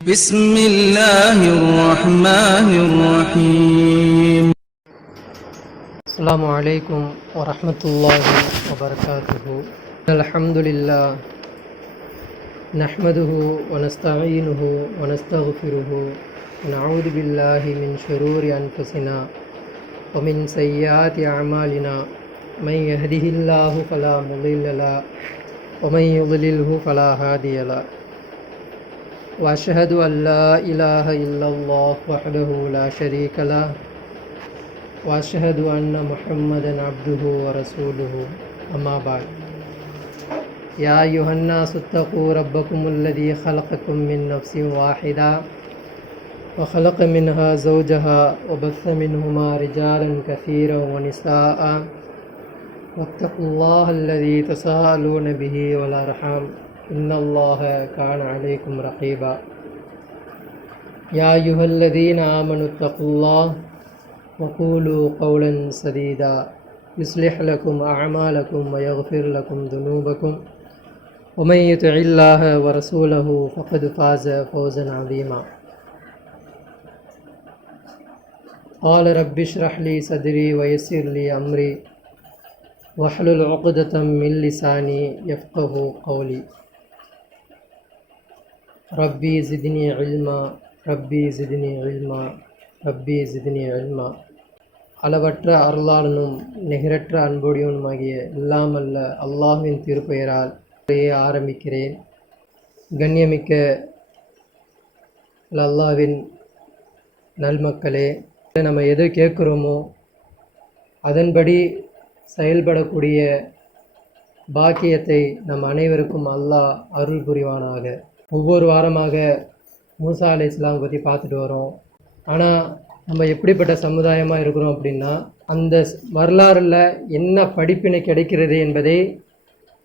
بسم الله الرحمن الرحيم. السلام عليكم ورحمة الله وبركاته. الحمد لله نحمده ونستعينه ونستغفره ونعوذ بالله من شرور أنفسنا ومن سيئات أعمالنا من يهده الله فلا مضل له ومن يضلله فلا هادي له وأشهد أن لا إله إلا الله وحده لا شريك له وأشهد أن محمدا عبده ورسوله أما بعد يا أيها الناس اتقوا ربكم الذي خلقكم من نفس واحدة وخلق منها زوجها وبث منهما رجالا كثيرا ونساء واتقوا الله الذي تساءلون به والأرحام إن الله كان عليكم رقيبا يا أيها الذين آمنوا اتقوا الله وقولوا قولا سديدا يصلح لكم أعمالكم ويغفر لكم ذنوبكم ومن يطع الله ورسوله فقد فاز فوزا عظيما قال رب اشرح لي صدري ويسر لي أمري واحلل عقدة من لساني يفقه قولي ربي زدني علما ربي زدنி علما ரப்பி ஜித்னி இல்மா. அளவற்ற அருளாளனும் நிகரற்ற அன்புடையவனுமாகிய எல்லாமல்ல அல்லாஹ்வின் திருப்பெயரால் ஆரம்பிக்கிறேன். கண்ணியமிக்க அல்லாஹ்வின் நல்மக்களே, நம்ம எது கேட்குறோமோ அதன்படி செயல்படக்கூடிய பாக்கியத்தை நம் அனைவருக்கும் அல்லாஹ் அருள் புரிவானாக. ஒவ்வொரு வாரமாக மூசா அலைஹிஸ்ஸலாம் பற்றி பார்த்துட்டு வரோம். ஆனால் நம்ம எப்படிப்பட்ட சமுதாயமாக இருக்கிறோம் அப்படின்னா, அந்த வரலாறில் என்ன படிப்பினை கிடைக்கிறது என்பதை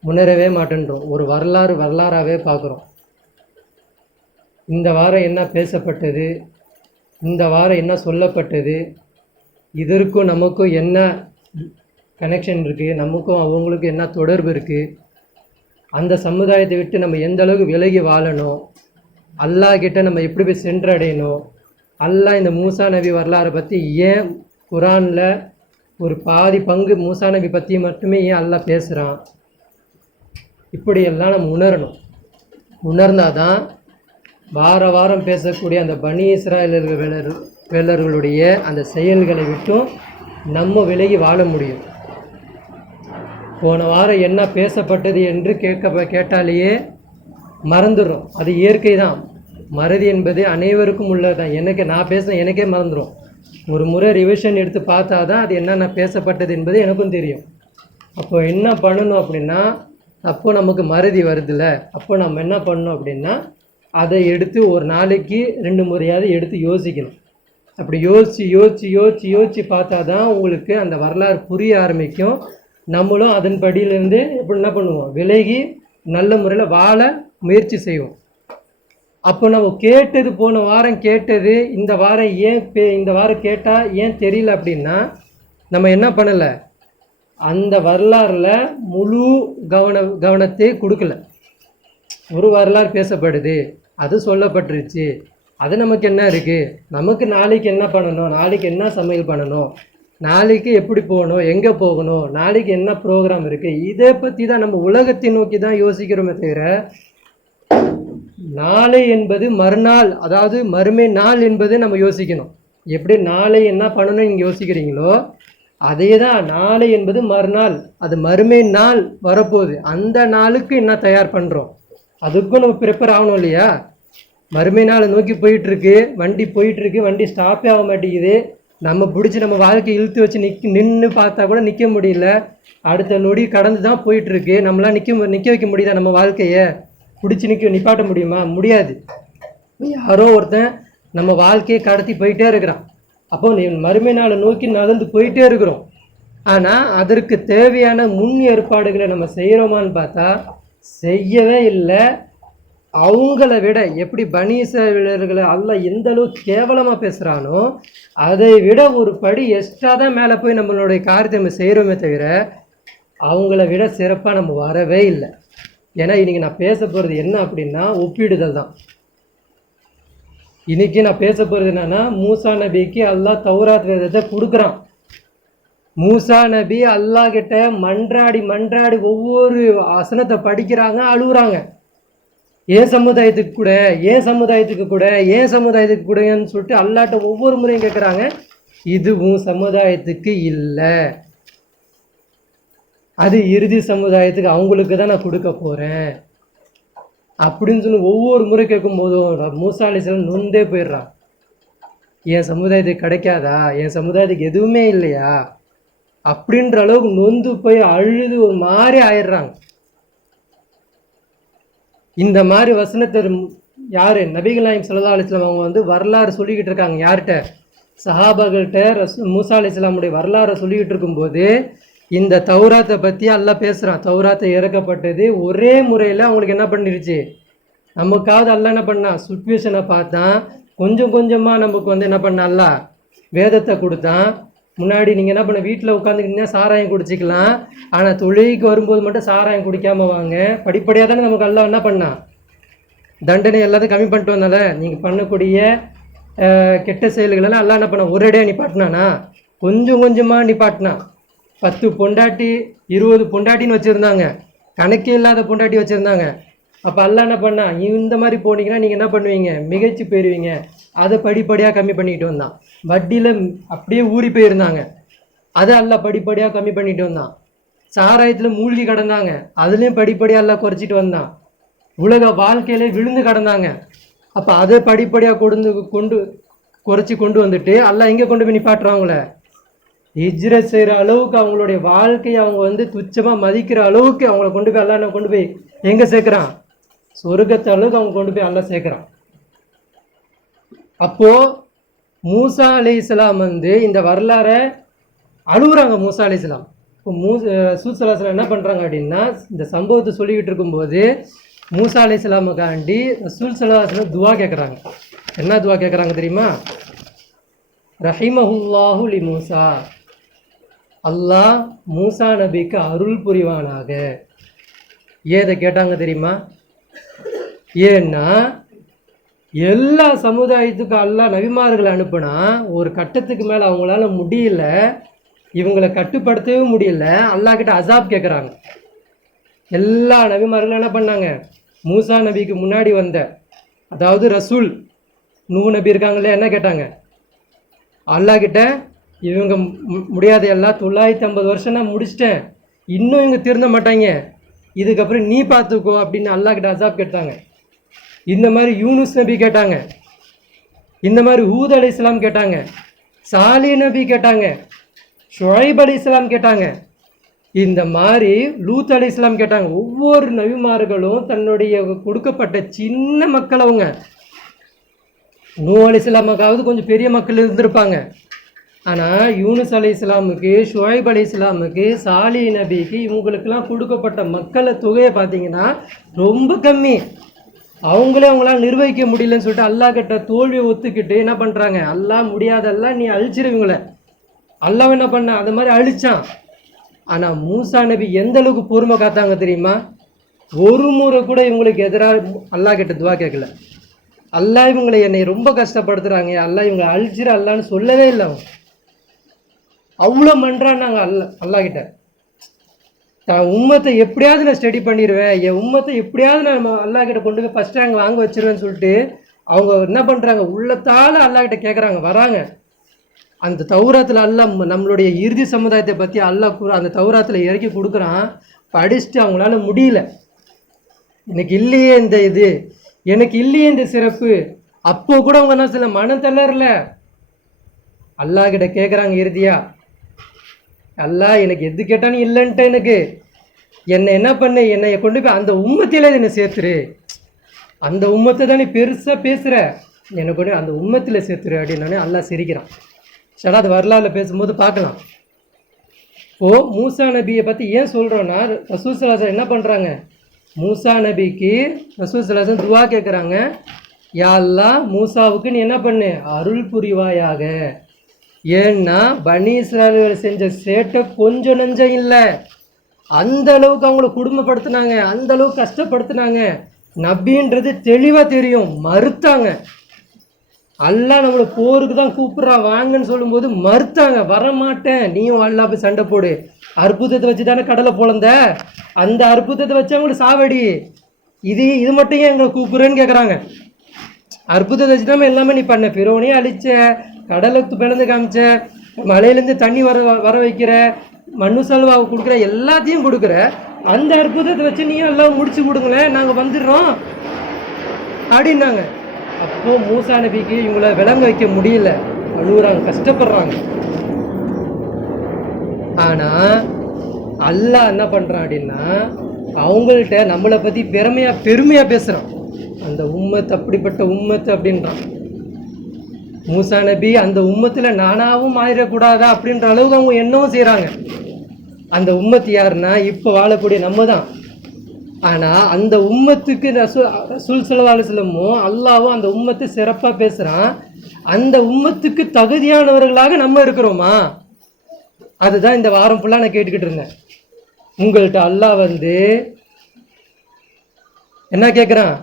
உணரவே மாட்டேன்றோம். ஒரு வரலாறாகவே பார்க்குறோம். இந்த வாரம் என்ன பேசப்பட்டது, இந்த வாரம் என்ன சொல்லப்பட்டது, இதற்கும் நமக்கும் என்ன கனெக்ஷன் இருக்குது, நமக்கும் அவங்களுக்கும் என்ன தொடர்பு இருக்குது, அந்த சமுதாயத்தை விட்டு நம்ம எந்த அளவுக்கு விலகி வாழணும், அல்லாஹ் கிட்ட நம்ம எப்படி போய் சென்றடையணும், அல்லாஹ் இந்த மூசா நபி வரலாறை பற்றி ஏன் குரானில் ஒரு பாதி பங்கு மூசா நபி பற்றி மட்டுமே ஏன் அல்லாஹ் பேசுகிறான், இப்படியெல்லாம் நம்ம உணரணும். உணர்ந்தால் தான் வாரம் பேசக்கூடிய அந்த பனி இஸ்ராயலர்களுடைய அந்த செயல்களை விட்டும் நம்ம விலகி வாழ முடியும். போன வாரம் என்ன பேசப்பட்டது என்று கேட்டாலேயே மறந்துடும். அது இயற்கை தான். மறதி என்பது அனைவருக்கும் உள்ளது தான். நான் பேசின எனக்கே மறந்துடும். ஒரு முறை ரிவிஷன் எடுத்து பார்த்தா தான் அது என்னென்ன பேசப்பட்டது என்பது எனக்கும் தெரியும். அப்போ என்ன பண்ணணும் அப்படின்னா, அப்போ நமக்கு மறதி வருதுல்ல, அப்போ நம்ம என்ன பண்ணணும் அப்படின்னா, அதை எடுத்து ஒரு நாளைக்கு 2 முறையாவது எடுத்து யோசிக்கணும். அப்படி யோசித்து பார்த்தா தான் உங்களுக்கு அந்த வரலாறு புரிய ஆரம்பிக்கும். நம்மளும் அதன் படியிலேருந்து எப்படி என்ன பண்ணுவோம், விலகி நல்ல முறையில் வாழ முயற்சி செய்வோம். அப்போ நம்ம கேட்டது, போன வாரம் கேட்டது இந்த வாரம் கேட்டால் ஏன் தெரியல அப்படின்னா, நம்ம என்ன பண்ணலை, அந்த வரலாறில் முழு கவனத்தை கொடுக்கல. ஒரு வரலாறு பேசப்படுது, அது சொல்லப்பட்டுருச்சு, அது நமக்கு என்ன இருக்குது, நமக்கு நாளைக்கு என்ன பண்ணணும், நாளைக்கு என்ன சமையல் பண்ணணும், நாளைக்கு எப்படி போகணும், எங்கே போகணும், நாளைக்கு என்ன ப்ரோக்ராம் இருக்குது, இதை பற்றி தான் நம்ம உலகத்தை நோக்கி தான் யோசிக்கிறோமே தவிர, நாளை என்பது மறுநாள், அதாவது மறுமை நாள் என்பது நம்ம யோசிக்கணும். எப்படி நாளை என்ன பண்ணணும் நீங்கள் யோசிக்கிறீங்களோ அதே தான் நாளை என்பது மறுநாள், அது மறுமை நாள் வரப்போகுது. அந்த நாளுக்கு என்ன தயார் பண்ணுறோம், அதுக்கும் நம்ம ப்ரிப்பேர் ஆகணும் இல்லையா. மறுமை நாளை நோக்கி போயிட்டுருக்கு, வண்டி ஸ்டாப்பே ஆக மாட்டேங்குது. நம்ம பிடிச்சி நம்ம வாழ்க்கையை இழுத்து வச்சு நின்று பார்த்தா கூட நிற்க முடியல. அடுத்த நொடி கடந்து தான் போயிட்டுருக்கு. நம்மளாம் நிற்க வைக்க முடியுதா? நம்ம வாழ்க்கையை பிடிச்சி நிப்பாட்ட முடியுமா? முடியாது. யாரோ ஒருத்தன் நம்ம வாழ்க்கையை கடத்தி போயிட்டே இருக்கிறான். அப்போ மறுமை நாளை நோக்கி நடந்து போயிட்டே இருக்கிறோம். ஆனால் அதற்கு தேவையான முன் ஏற்பாடுகளை நம்ம செய்கிறோமான்னு பார்த்தா செய்யவே இல்லை. அவங்கள விட எப்படி பனி இஸ்ராயேலர்களை அல்லாஹ் எந்த அளவுக்கு கேவலமாக பேசுகிறானோ அதை விட ஒரு படி எக்ஸ்ட்ரா தான் மேலே போய் நம்மளுடைய காரியத்தை நம்ம செய்கிறோமே தவிர அவங்கள விட சிறப்பாக நம்ம வரவே இல்லை. ஏன்னா இன்றைக்கி நான் பேச போகிறது என்ன அப்படின்னா ஒப்பிடுதல் தான். இன்னைக்கு நான் பேச போகிறது என்னன்னா, மூசா நபிக்கு அல்லாஹ் தௌராத் வேதத்தை கொடுக்குறான். மூசா நபி அல்லாஹ் கிட்ட மன்றாடி மன்றாடி ஒவ்வொரு வசனத்தை படிக்கிறாங்க, அழுகுறாங்க. ஏன் சமுதாயத்துக்கு கூட, ஏன் சமுதாயத்துக்கு கூட, ஏன் சமுதாயத்துக்கு கூடன்னு சொல்லிட்டு அல்லாட்ட ஒவ்வொரு முறையும் கேட்குறாங்க. இதுவும் சமுதாயத்துக்கு இல்லை, அது இறுதி சமுதாயத்துக்கு அவங்களுக்கு தான் நான் கொடுக்க போகிறேன் அப்படின்னு சொல்லி ஒவ்வொரு முறை கேட்கும் போதும் மூசா அலைஹிஸ்ஸலாம் நொந்தே போயிடுறான். என் சமுதாயத்துக்கு கிடைக்காதா, என் சமுதாயத்துக்கு எதுவுமே இல்லையா அப்படின்ற அளவுக்கு நொந்து போய் அழுது ஒரு மாதிரி ஆயிடுறாங்க. இந்த மாதிரி வசனத்தை யாரு நபிகள் நாயகம் ஸல்லல்லாஹு அலைஹி வஸல்லம் அவங்க வரலாறு சொல்லிக்கிட்டு இருக்காங்க. யார்கிட்ட? சஹாபாக்கள்கிட்ட மூசா அலைஹிஸ்ஸலாமுடைய வரலாறை சொல்லிக்கிட்டு இருக்கும்போது இந்த தௌராத்தை பற்றி அல்லாஹ் பேசுகிறான். தௌராத்தை இறக்கப்பட்டது ஒரே முறையில் அவங்களுக்கு என்ன பண்ணிருச்சு, நமக்காவது அல்லாஹ் என்ன பண்ணான், சுச்சுவேஷனை பார்த்தான், கொஞ்சம் கொஞ்சமாக நமக்கு என்ன பண்ண அல்லாஹ் வேதத்தை கொடுத்தான். முன்னாடி நீங்கள் என்ன பண்ண, வீட்டில் உட்காந்துக்கிட்டீங்கன்னா சாராயம் குடிச்சிக்கலாம், ஆனால் தொழுகைக்கு வரும்போது மட்டும் சாராயம் குடிக்காமல் வாங்க. படிப்படியாக தானே நமக்கு அல்லாஹ் என்ன பண்ணான், தண்டனை எல்லாத்தையும் கம்மி பண்ணிட்டு வந்தால. நீங்கள் பண்ணக்கூடிய கெட்ட செயல்களெல்லாம் அல்லாஹ் என்ன பண்ண, ஒரேடியாக நிப்பாட்டினானா, கொஞ்சம் கொஞ்சமாக நிப்பாட்டினான். 10 பொண்டாட்டி 20 பொண்டாட்டின்னு வச்சுருந்தாங்க, கணக்கே இல்லாத பொண்டாட்டி வச்சுருந்தாங்க. அப்போ அல்லாஹ் என்ன பண்ணா, இந்த மாதிரி போனீங்கன்னா நீங்கள் என்ன பண்ணுவீங்க, மிகைச்சு போயிடுவீங்க. அதை படிப்படியாக கம்மி பண்ணிட்டு வந்தான். வட்டியில் அப்படியே ஊறி போயிருந்தாங்க, அதை அல்லாஹ் படிப்படியாக கம்மி பண்ணிட்டு வந்தான். சாராயத்தில் மூழ்கி கிடந்தாங்க, அதுலேயும் படிப்படியாக எல்லாம் குறைச்சிட்டு வந்தான். உலக வாழ்க்கையிலே விழுந்து கிடந்தாங்க, அப்போ அதை படிப்படியாக குறைச்சி கொண்டு வந்துட்டு அல்லாஹ் எங்கே கொண்டு போய் நிப்பாட்டுறாங்களே, ஹிஜ்ரத் செய்கிற அளவுக்கு அவங்களுடைய வாழ்க்கையை அவங்க துச்சமாக மதிக்கிற அளவுக்கு அவங்கள கொண்டு போய் அல்லாஹ் கொண்டு போய் எங்கே சேர்க்குறான், சொர்க்கத்தை அளவுக்கு அவங்க கொண்டு போய் அல்லாஹ் சேர்க்குறான். அப்போது மூசா அலைஹிஸ்ஸலாம் இந்த வரலாறை அழுகுறாங்க. மூசா அலைஹிஸ்ஸலாம் இப்போ ரசூல் ஸல்லல்லாஹு அலைஹி வஸல்லம் என்ன பண்ணுறாங்க அப்படின்னா, இந்த சம்பவத்தை சொல்லிக்கிட்டு இருக்கும்போது மூசா அலைஹிஸ்ஸலாமுக்காண்டி ரசூல் ஸல்லல்லாஹு அலைஹி வஸல்லம் துவா கேட்குறாங்க. என்ன துவா கேட்குறாங்க தெரியுமா? ரஹிமஹுல்லாஹு லி மூசா, அல்லாஹ் மூசா நபிக்கு அருள் புரிவானாக. ஏதை கேட்டாங்க தெரியுமா? ஏன்னா எல்லா சமுதாயத்துக்கும் அல்லாஹ் நபிமார்களை அனுப்புனா ஒரு கட்டத்துக்கு மேலே அவங்களால முடியல, இவங்களை கட்டுப்படுத்தவே முடியல, அல்லாஹ் கிட்ட அசாப் கேட்குறாங்க. எல்லா நபிமார்களும் என்ன பண்ணாங்க, மூசா நபிக்கு முன்னாடி அதாவது ரசூல் நூ நபி இருக்காங்களே, என்ன கேட்டாங்க அல்லாஹ் கிட்ட, இவங்க முடியாத எல்லாம் 950 வருஷம் நான் முடிச்சிட்டேன், இன்னும் இவங்க திருந்த மாட்டாங்க, இதுக்கப்புறம் நீ பார்த்துக்கோ அப்படின்னு அல்லாஹ் கிட்ட அசாப் கேட்டாங்க. இந்த மாதிரி யூனுஸ் நபி கேட்டாங்க, இந்த மாதிரி ஹூத் அலைஹிஸ்ஸலாம் கேட்டாங்க, சாலி நபி கேட்டாங்க, ஷுஐப் அலைஹிஸ்ஸலாம் கேட்டாங்க, இந்த மாதிரி லூத் அலைஹிஸ்ஸலாம் கேட்டாங்க. ஒவ்வொரு நபிமார்களும் தன்னுடைய கொடுக்கப்பட்ட சின்ன மக்கள் அவங்க. நூ அலைஹிஸ்ஸலாமுக்காவது கொஞ்சம் பெரிய மக்கள் இருந்திருப்பாங்க, ஆனால் யூனுஸ் அலைஹிஸ்ஸலாமுக்கு, ஷுஐப் அலைஹிஸ்ஸலாமுக்கு, சாலி நபிக்கு, இவங்களுக்கெல்லாம் கொடுக்கப்பட்ட மக்களை தொகையை பார்த்தீங்கன்னா ரொம்ப கம்மி. அவங்களால நிர்வகிக்க முடியலன்னு சொல்லிட்டு அல்லாஹ் கிட்ட தோல்வியை ஒத்துக்கிட்டு என்ன பண்ணுறாங்க, அல்லாஹ் முடியாதெல்லாம் நீ அழிச்சிருவீங்களே, அல்லாஹ் என்ன பண்ண அது மாதிரி அழிச்சான். ஆனால் மூசா நபி எந்த அளவுக்கு பொறுமை காத்தாங்க தெரியுமா? ஒரு முறை கூட இவங்களுக்கு எதிராக அல்லாஹ் கிட்ட துவா கேட்கல. அல்லாஹ் இவங்களை என்னை ரொம்ப கஷ்டப்படுத்துகிறாங்க, அல்லாஹ் இவங்களை அழிச்சிட அல்லான்னு சொல்லவே இல்லை. அவங்க அவ்வளோ மன்றான்னாங்க அல்லாஹ் கிட்ட. நான் உம்மத்தை எப்படியாவது நான் ஸ்டடி பண்ணிடுவேன், என் உம்மத்தை எப்படியாவது நான் அல்லாஹ் கிட்ட கொண்டு போய் ஃபஸ்ட் ரேங்க் வாங்க வச்சிருவேன்னு சொல்லிட்டு அவங்க என்ன பண்ணுறாங்க, உள்ளத்தால் அல்லாஹ் கிட்ட கேட்குறாங்க, வராங்க. அந்த தௌராத்தில் அல்லாஹ் நம்மளுடைய இறுதி சமுதாயத்தை பற்றி அல்லாஹ் அந்த தௌராத்தில் இறக்கி கொடுக்குறான். படிச்சுட்டு அவங்களால முடியல, எனக்கு இல்லையே இந்த இது, எனக்கு இல்லையே இந்த சிறப்பு. அப்போ கூட அவங்க என்ன சொல்ல மனம் தளரல, அல்லாஹ் கிட்ட கேட்குறாங்க இறுதியா, அல்லாஹ் எனக்கு எது கேட்டாலும் இல்லைன்ட்டு, எனக்கு என்னை என்ன பண்ண, என்னை கொண்டு போய் அந்த உம்மத்திலே என்னை சேர்த்துரு, அந்த உம்மத்தை தான் நீ பெருசாக பேசுகிற, என்னை கொண்டு அந்த உம்மத்தில் சேர்த்துரு அப்படின்னு அல்லாஹ் சிரிக்கிறான். சரி, அது வரலாறுல பேசும்போது பார்க்கலாம். இப்போது மூசா நபியை பற்றி ஏன் சொல்கிறோன்னா, ரசூல் ஸல்லல்லாஹு அலைஹி வஸல்லம் என்ன பண்ணுறாங்க, மூசா நபிக்கு ரசூல் ஸல்லல்லாஹு அலைஹி வஸல்லம் துவா கேட்குறாங்க, யா அல்லாஹ் மூசாவுக்கு நீ என்ன பண்ணு, அருள் புரிவாயாக. ஏன்னா பனி இஸ்ராயேல் செஞ்ச சேட்டை கொஞ்சம் நெஞ்சம் இல்லை, அந்த அளவுக்கு அவங்கள குடும்பப்படுத்தினாங்க, அந்த அளவுக்கு கஷ்டப்படுத்தினாங்க. நபின்றது தெளிவாக தெரியும், மறுத்தாங்க. அல்லாஹ் நம்மளை போருக்கு தான் கூப்பிட்றான் வாங்கன்னு சொல்லும்போது மறுத்தாங்க, வரமாட்டேன், நீயும் அல்லாஹ் போய் சண்டை போடு, அற்புதத்தை வச்சு தானே கடலை பொழந்த, அந்த அற்புதத்தை வச்சு அவங்களுக்கு சாவடி, இது மட்டும் ஏன் எங்களை கூப்பிடுறேன்னு கேட்குறாங்க. அற்புதத்தை வச்சு தான் எல்லாமே நீ பண்ண, பிறவனையும் அழிச்ச, கடலை பிளந்து காமிச்ச, மலையிலேருந்து தண்ணி வர வைக்கிற, மண்ணு செல்வா கொடுக்குற, எல்லாத்தையும் கொடுக்குற, அந்த அற்புதத்தை வச்சு நீயும் எல்லாம் முடிச்சு கொடுங்களேன், நாங்கள் வந்துடுறோம் அப்படின்னாங்க. அப்போ மூசா நபிக்கு இவங்கள விளங்க வைக்க முடியல, அழுகுறாங்க, கஷ்டப்படுறாங்க. ஆனா அல்லாஹ் என்ன பண்றான் அப்படின்னா அவங்கள்ட்ட நம்மளை பத்தி பெருமையா பேசுறான். அந்த உம்மத் அப்படிப்பட்ட உம்மத்து அப்படின்றான். மூசா நபி அந்த உம்மத்துல நானாவும் ஆயிடக்கூடாதா அப்படின்ற அளவுக்கு அவங்க என்னவும் செய்யறாங்க. அந்த உம்மத்து யாருன்னா இப்ப வாழக்கூடிய நம்ம தான். ஆனா அந்த உம்மத்துக்கு ரசூல் ஸல்லல்லாஹு அலைஹி வஸல்லம் அல்லாஹ்வும் அந்த உம்மத்தை சிறப்பா பேசுறான். அந்த உம்மத்துக்கு தகுதியானவர்களாக நம்ம இருக்கிறோமா? அதுதான் இந்த வாரம் ஃபுல்லா நான் கேட்டுக்கிட்டு இருந்தேன். உங்கள்கிட்ட அல்லாஹ் வந்து என்ன கேட்குறான்?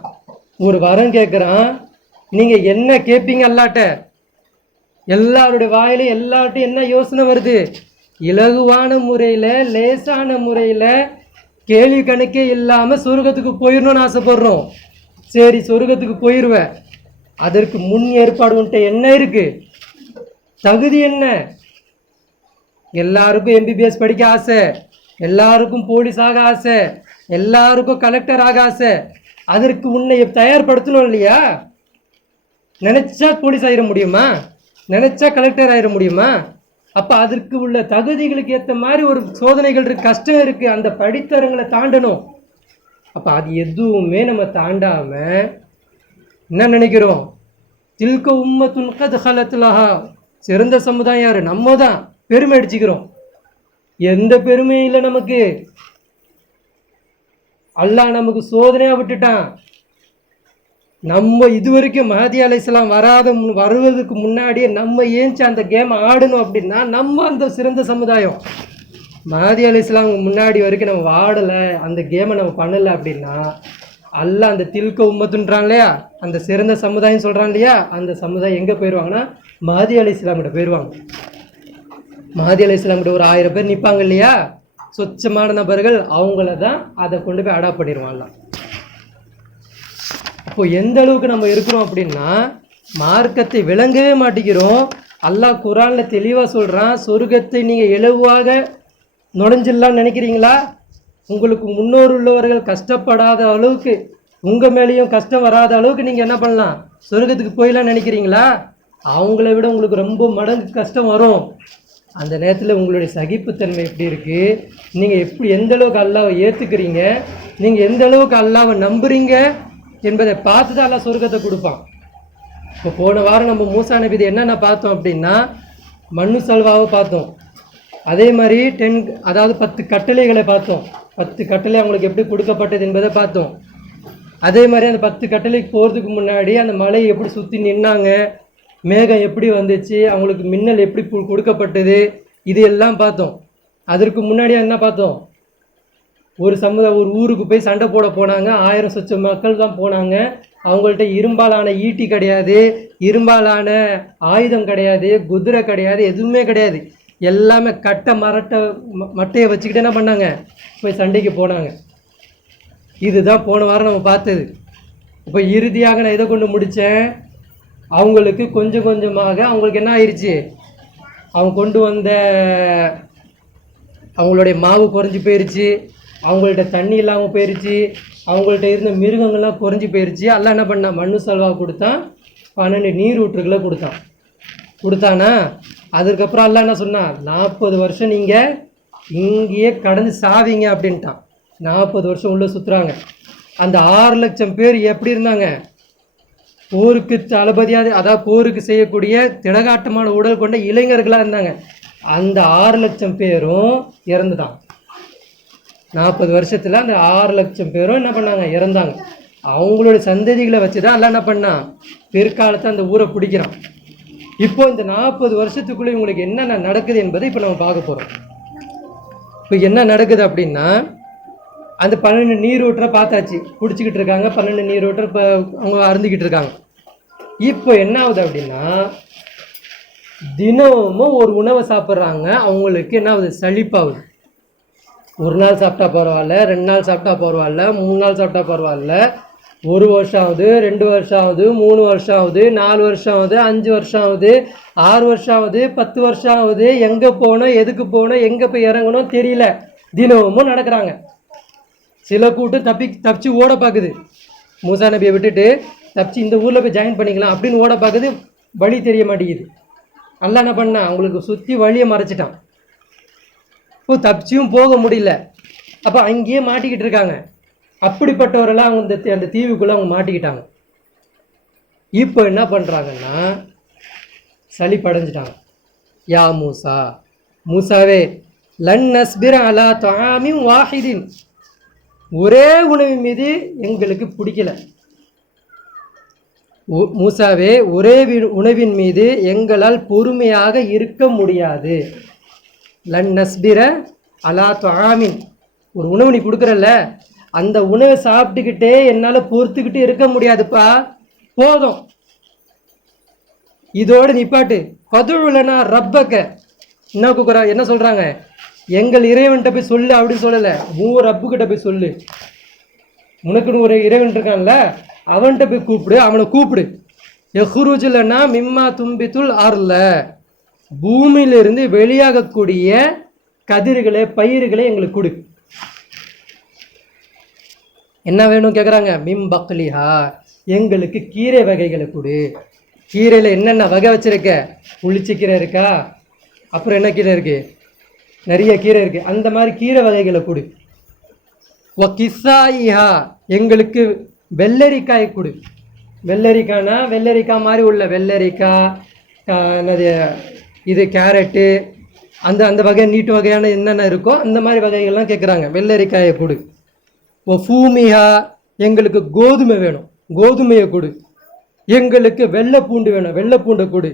ஒரு வரம் கேட்குறான். நீங்க என்ன கேட்பீங்க அல்லாட்ட? எல்லாருடைய வாயிலும் எல்லார்ட்டையும் என்ன யோசனை வருது? இலகுவான முறையில, லேசான முறையில, கேள்வி கணக்கே இல்லாம சொர்க்கத்துக்கு போயிடணும்னு ஆசைப்படுறோம். சரி, சொர்க்கத்துக்கு போயிடுவேன், அதற்கு முன் ஏற்பாடு உன்ட்ட என்ன இருக்கு? தகுதி என்ன? எல்லாருக்கும் எம்பிபிஎஸ் படிக்க ஆசை, எல்லாருக்கும் போலீஸாக ஆசை, எல்லாருக்கும் கலெக்டர் ஆக ஆசை. அதற்கு உன்னை தயார்படுத்தணும் இல்லையா? நினைச்சா போலீஸ் ஆயிட முடியுமா? நினைச்சா கலெக்டர் ஆயிட முடியுமா? அப்ப அதற்கு உள்ள தகுதிகளுக்கு ஏற்ற மாதிரி ஒரு சோதனைகள் இருக்கு, கஷ்டம் இருக்கு, அந்த படித்தரங்களை தாண்டணும். அப்ப அது எதுவுமே நம்ம தாண்டாம என்ன நினைக்கிறோம்? தில்க உம்மத்துன் கத் ஹலத் லஹா, சிறந்த சமுதாயம் யாரு? நம்ம தான். பெருமை அடிச்சுக்கிறோம். எந்த பெருமையும் இல்லை நமக்கு. அல்லாஹ் நமக்கு சோதனையா விட்டுட்டான். நம்ம இதுவரைக்கும் மஹதி அலைஹிஸ்ஸலாம் வருவதற்கு முன்னாடியே நம்ம ஏன்ச்சு அந்த கேம் ஆடணும் அப்படின்னா நம்ம அந்த சிறந்த சமுதாயம். மஹதி அலைஹிஸ்ஸலாம் முன்னாடி வரைக்கும் நம்ம ஆடலை, அந்த கேமை நம்ம பண்ணலை அப்படின்னா அல்லாஹ் அந்த தில்க உம்மத்துன்றான் இல்லையா, அந்த சிறந்த சமுதாயம் சொல்கிறான் இல்லையா, அந்த சமுதாயம் எங்கே போயிடுவாங்கன்னா மஹதி அலைஹிஸ்ஸலாம் கிட்ட போயிடுவாங்க. மஹதி அலைஹிஸ்ஸலாம் கிட்ட ஒரு 1000 பேர் நிற்பாங்க இல்லையா, சொச்சமான நபர்கள், அவங்கள தான் அதை கொண்டு போய் அடாப்ட் பண்ணிடுவாங்க. அப்போ எந்த அளவுக்கு நம்ம இருக்கிறோம் அப்படின்னா மார்க்கத்தை விளங்கவே மாட்டேங்கிறோம். அல்லாஹ் குர்ஆன்ல தெளிவாக சொல்கிறான், சொர்க்கத்தை நீங்கள் இலகுவாக நுழைஞ்சிடலான்னு நினைக்கிறீங்களா? உங்களுக்கு முன்னோர் உள்ளவர்கள் கஷ்டப்படாத அளவுக்கு, உங்கள் மேலேயும் கஷ்டம் வராத அளவுக்கு நீங்கள் என்ன பண்ணலாம்? சொர்க்கத்துக்கு போயிடலான்னு நினைக்கிறீங்களா? அவங்கள விட உங்களுக்கு ரொம்ப மடங்கு கஷ்டம் வரும். அந்த நேரத்தில் உங்களுடைய சகிப்புத்தன்மை எப்படி இருக்குது, நீங்கள் எப்படி எந்த அளவுக்கு அல்லாவை ஏற்றுக்கிறீங்க, நீங்கள் எந்த அளவுக்கு அல்லாவை நம்புறீங்க என்பதை பார்த்து தான் அல்லாஹ் சொர்க்கத்தை கொடுப்பான். இப்போ போன வாரம் நம்ம மூசா நபி என்னென்ன பார்த்தோம் அப்படின்னா மண்ணு சல்வாவை பார்த்தோம். அதே மாதிரி 10 கட்டளைகளை பார்த்தோம். 10 கட்டளை அவங்களுக்கு எப்படி கொடுக்கப்பட்டது என்பதை பார்த்தோம். அதே மாதிரி அந்த 10 கட்டளைக்கு போகிறதுக்கு முன்னாடி அந்த மலையை எப்படி சுற்றி நின்னாங்க, மேகம் எப்படி வந்துச்சு, அவங்களுக்கு மின்னல் எப்படி கொடுக்கப்பட்டது, இது எல்லாம் பார்த்தோம். அதற்கு முன்னாடி என்ன பார்த்தோம்? ஒரு ஊருக்கு போய் சண்டை போட போனாங்க. 1000 சொச்சம் மக்கள் தான் போனாங்க. அவங்கள்ட்ட இரும்பாலான ஈட்டி கிடையாது, இரும்பாலான ஆயுதம் கிடையாது, குதிரை கிடையாது, எதுவுமே கிடையாது. எல்லாமே மட்டையை வச்சுக்கிட்டு என்ன பண்ணாங்க? போய் சண்டைக்கு போனாங்க. இதுதான் போன வாரம் நம்ம பார்த்தது. இப்போ இறுதியாக நான் இதை கொண்டு முடித்தேன். அவங்களுக்கு கொஞ்சம் கொஞ்சமாக அவங்களுக்கு என்ன ஆயிடுச்சு? அவங்க கொண்டு வந்த அவங்களுடைய மாவு குறைஞ்சி போயிடுச்சு, அவங்கள்ட்ட தண்ணி இல்லாமல் போயிடுச்சு, அவங்கள்ட்ட இருந்த மிருகங்கள்லாம் குறைஞ்சி போயிடுச்சு. எல்லாம் என்ன பண்ணான்? மண்ணு சல்வா கொடுத்தான், 12 நீர் ஊற்றுகளை கொடுத்தானா. அதுக்கப்புறம் எல்லாம் என்ன சொன்னான்? 40 வருஷம் நீங்கள் இங்கேயே கடந்து சாவீங்க அப்படின்ட்டான். 40 வருஷம் உள்ளே சுற்றுறாங்க. அந்த 6 லட்சம் பேர் எப்படி இருந்தாங்க? போருக்கு தளபதியாக, அதாவது போருக்கு செய்யக்கூடிய திடகாட்டமான உடல் கொண்ட இளைஞர்களாக இருந்தாங்க. அந்த 6 லட்சம் பேரும் இறந்துட்டான். 40 வருஷத்தில் அந்த 6 லட்சம் பேரும் என்ன பண்ணாங்க? இறந்தாங்க. அவங்களோட சந்ததிகளை வச்சு தான் எல்லாம் என்ன பண்ணான்? பிற்காலத்தை அந்த ஊரை பிடிக்கிறான். இப்போ இந்த 40 வருஷத்துக்குள்ளே இவங்களுக்கு என்னென்ன நடக்குது என்பதை இப்போ நம்ம பார்க்க போகிறோம். இப்போ என்ன நடக்குது அப்படின்னா அந்த 12 நீரூற்றை பார்த்தாச்சு, பிடிச்சிக்கிட்டு இருக்காங்க. 12 நீரூற்றை இப்போ அவங்க அருந்திக்கிட்டு இருக்காங்க. இப்போ என்ன ஆகுது அப்படின்னா தினமும் ஒரு உணவை சாப்பிட்றாங்க, அவங்களுக்கு என்ன ஆகுது, சலிப்பாகுது. ஒரு நாள் சாப்பிட்டா பரவாயில்ல, 2 நாள் சாப்பிட்டா பரவாயில்ல, 3 நாள் சாப்பிட்டா பரவாயில்ல, 1 வருஷம் ஆகுது, 2 வருஷம் ஆகுது, 3 வருஷம் ஆகுது, 4 வருஷம் ஆகுது, 5 வருஷம் ஆகுது, 6 வருஷம் ஆகுது, 10 வருஷம் ஆகுது. எங்கே போகணும், எதுக்கு போகணும், எங்கே போய் இறங்கணும் தெரியல. தினமும் நடக்கிறாங்க. சில கூட்டம் தப்பிச்சு ஓட பார்க்குது. மூசா நபியை விட்டுட்டு தப்பிச்சு இந்த ஊரில் போய் ஜாயின் பண்ணிக்கலாம் அப்படின்னு ஓட பார்க்குது. வழி தெரிய மாட்டேங்குது. அல்லாஹ் என்ன பண்ணான், அவங்களுக்கு சுற்றி வழியை மறைச்சிட்டான். இப்போ தப்பிச்சியும் போக முடியல. அப்போ அங்கேயே மாட்டிக்கிட்டு இருக்காங்க. அப்படிப்பட்டவரெல்லாம் அவங்க அந்த தீவுக்குள்ளே அவங்க மாட்டிக்கிட்டாங்க. இப்போ என்ன பண்ணுறாங்கன்னா சலிப்படைஞ்சிட்டாங்க. யா மூசா, மூசாவே, லன் நஸ்பிர அலா தஆமின் வாஹிதின், ஒரே உணவின் மீது எங்களுக்கு பிடிக்கல. மூசாவே, ஒரே உணவின் மீது எங்களால் பொறுமையாக இருக்க முடியாது. லன் நஸ்பிர அலா தஆமின், ஒரு உணவு நீ கொடுக்குறல்ல, அந்த உணவை சாப்பிட்டுக்கிட்டே என்னால் பொறுத்துக்கிட்டு இருக்க முடியாதுப்பா, போதும், இதோடு நிப்பாட்டு. பதுலனா ரப்பக்க, என்ன சொல்கிறாங்க, எங்கள் இறைவன்கிட்ட போய் சொல்லு அப்படின்னு சொல்லலை, ரப்புக்கிட்ட போய் சொல்லு. உனக்குன்னு ஒரு இறைவன் இருக்கான்ல, அவன்கிட்ட போய் கூப்பிடு, அவனை கூப்பிடு. எஹ்ருஜுலனா மிம்மா தும்பித்துல் அர்ல, பூமியிலிருந்து வெளியாகக்கூடிய கதிர்களை பயிர்களை எங்களுக்கு கொடு. என்ன வேணும் கேட்குறாங்க. மிம் பக்லிஹா, எங்களுக்கு கீரை வகைகளை கொடு. கீரையில் என்னென்ன வகை வச்சுருக்க, புளிச்சக்கீரை இருக்கா, அப்புறம் என்ன கீரை இருக்குது, நிறைய கீரை இருக்குது, அந்த மாதிரி கீரை வகைகளை கொடு. கிஸ்ஸாயிஹா, எங்களுக்கு வெள்ளரிக்காய் கொடு. வெள்ளரிக்காய்னா வெள்ளரிக்காய் மாதிரி உள்ள வெள்ளரிக்காய், என்னது இது, கேரட்டு, அந்த வகை நீட்டு வகையான என்னென்ன இருக்கோ அந்த மாதிரி வகைகள்லாம் கேட்குறாங்க. வெள்ளரிக்காயை கொடு. ஃபூமிஹா, எங்களுக்கு கோதுமை வேணும், கோதுமையை கொடு. எங்களுக்கு வெள்ளை பூண்டு வேணும், வெள்ளை பூண்டை கொடு.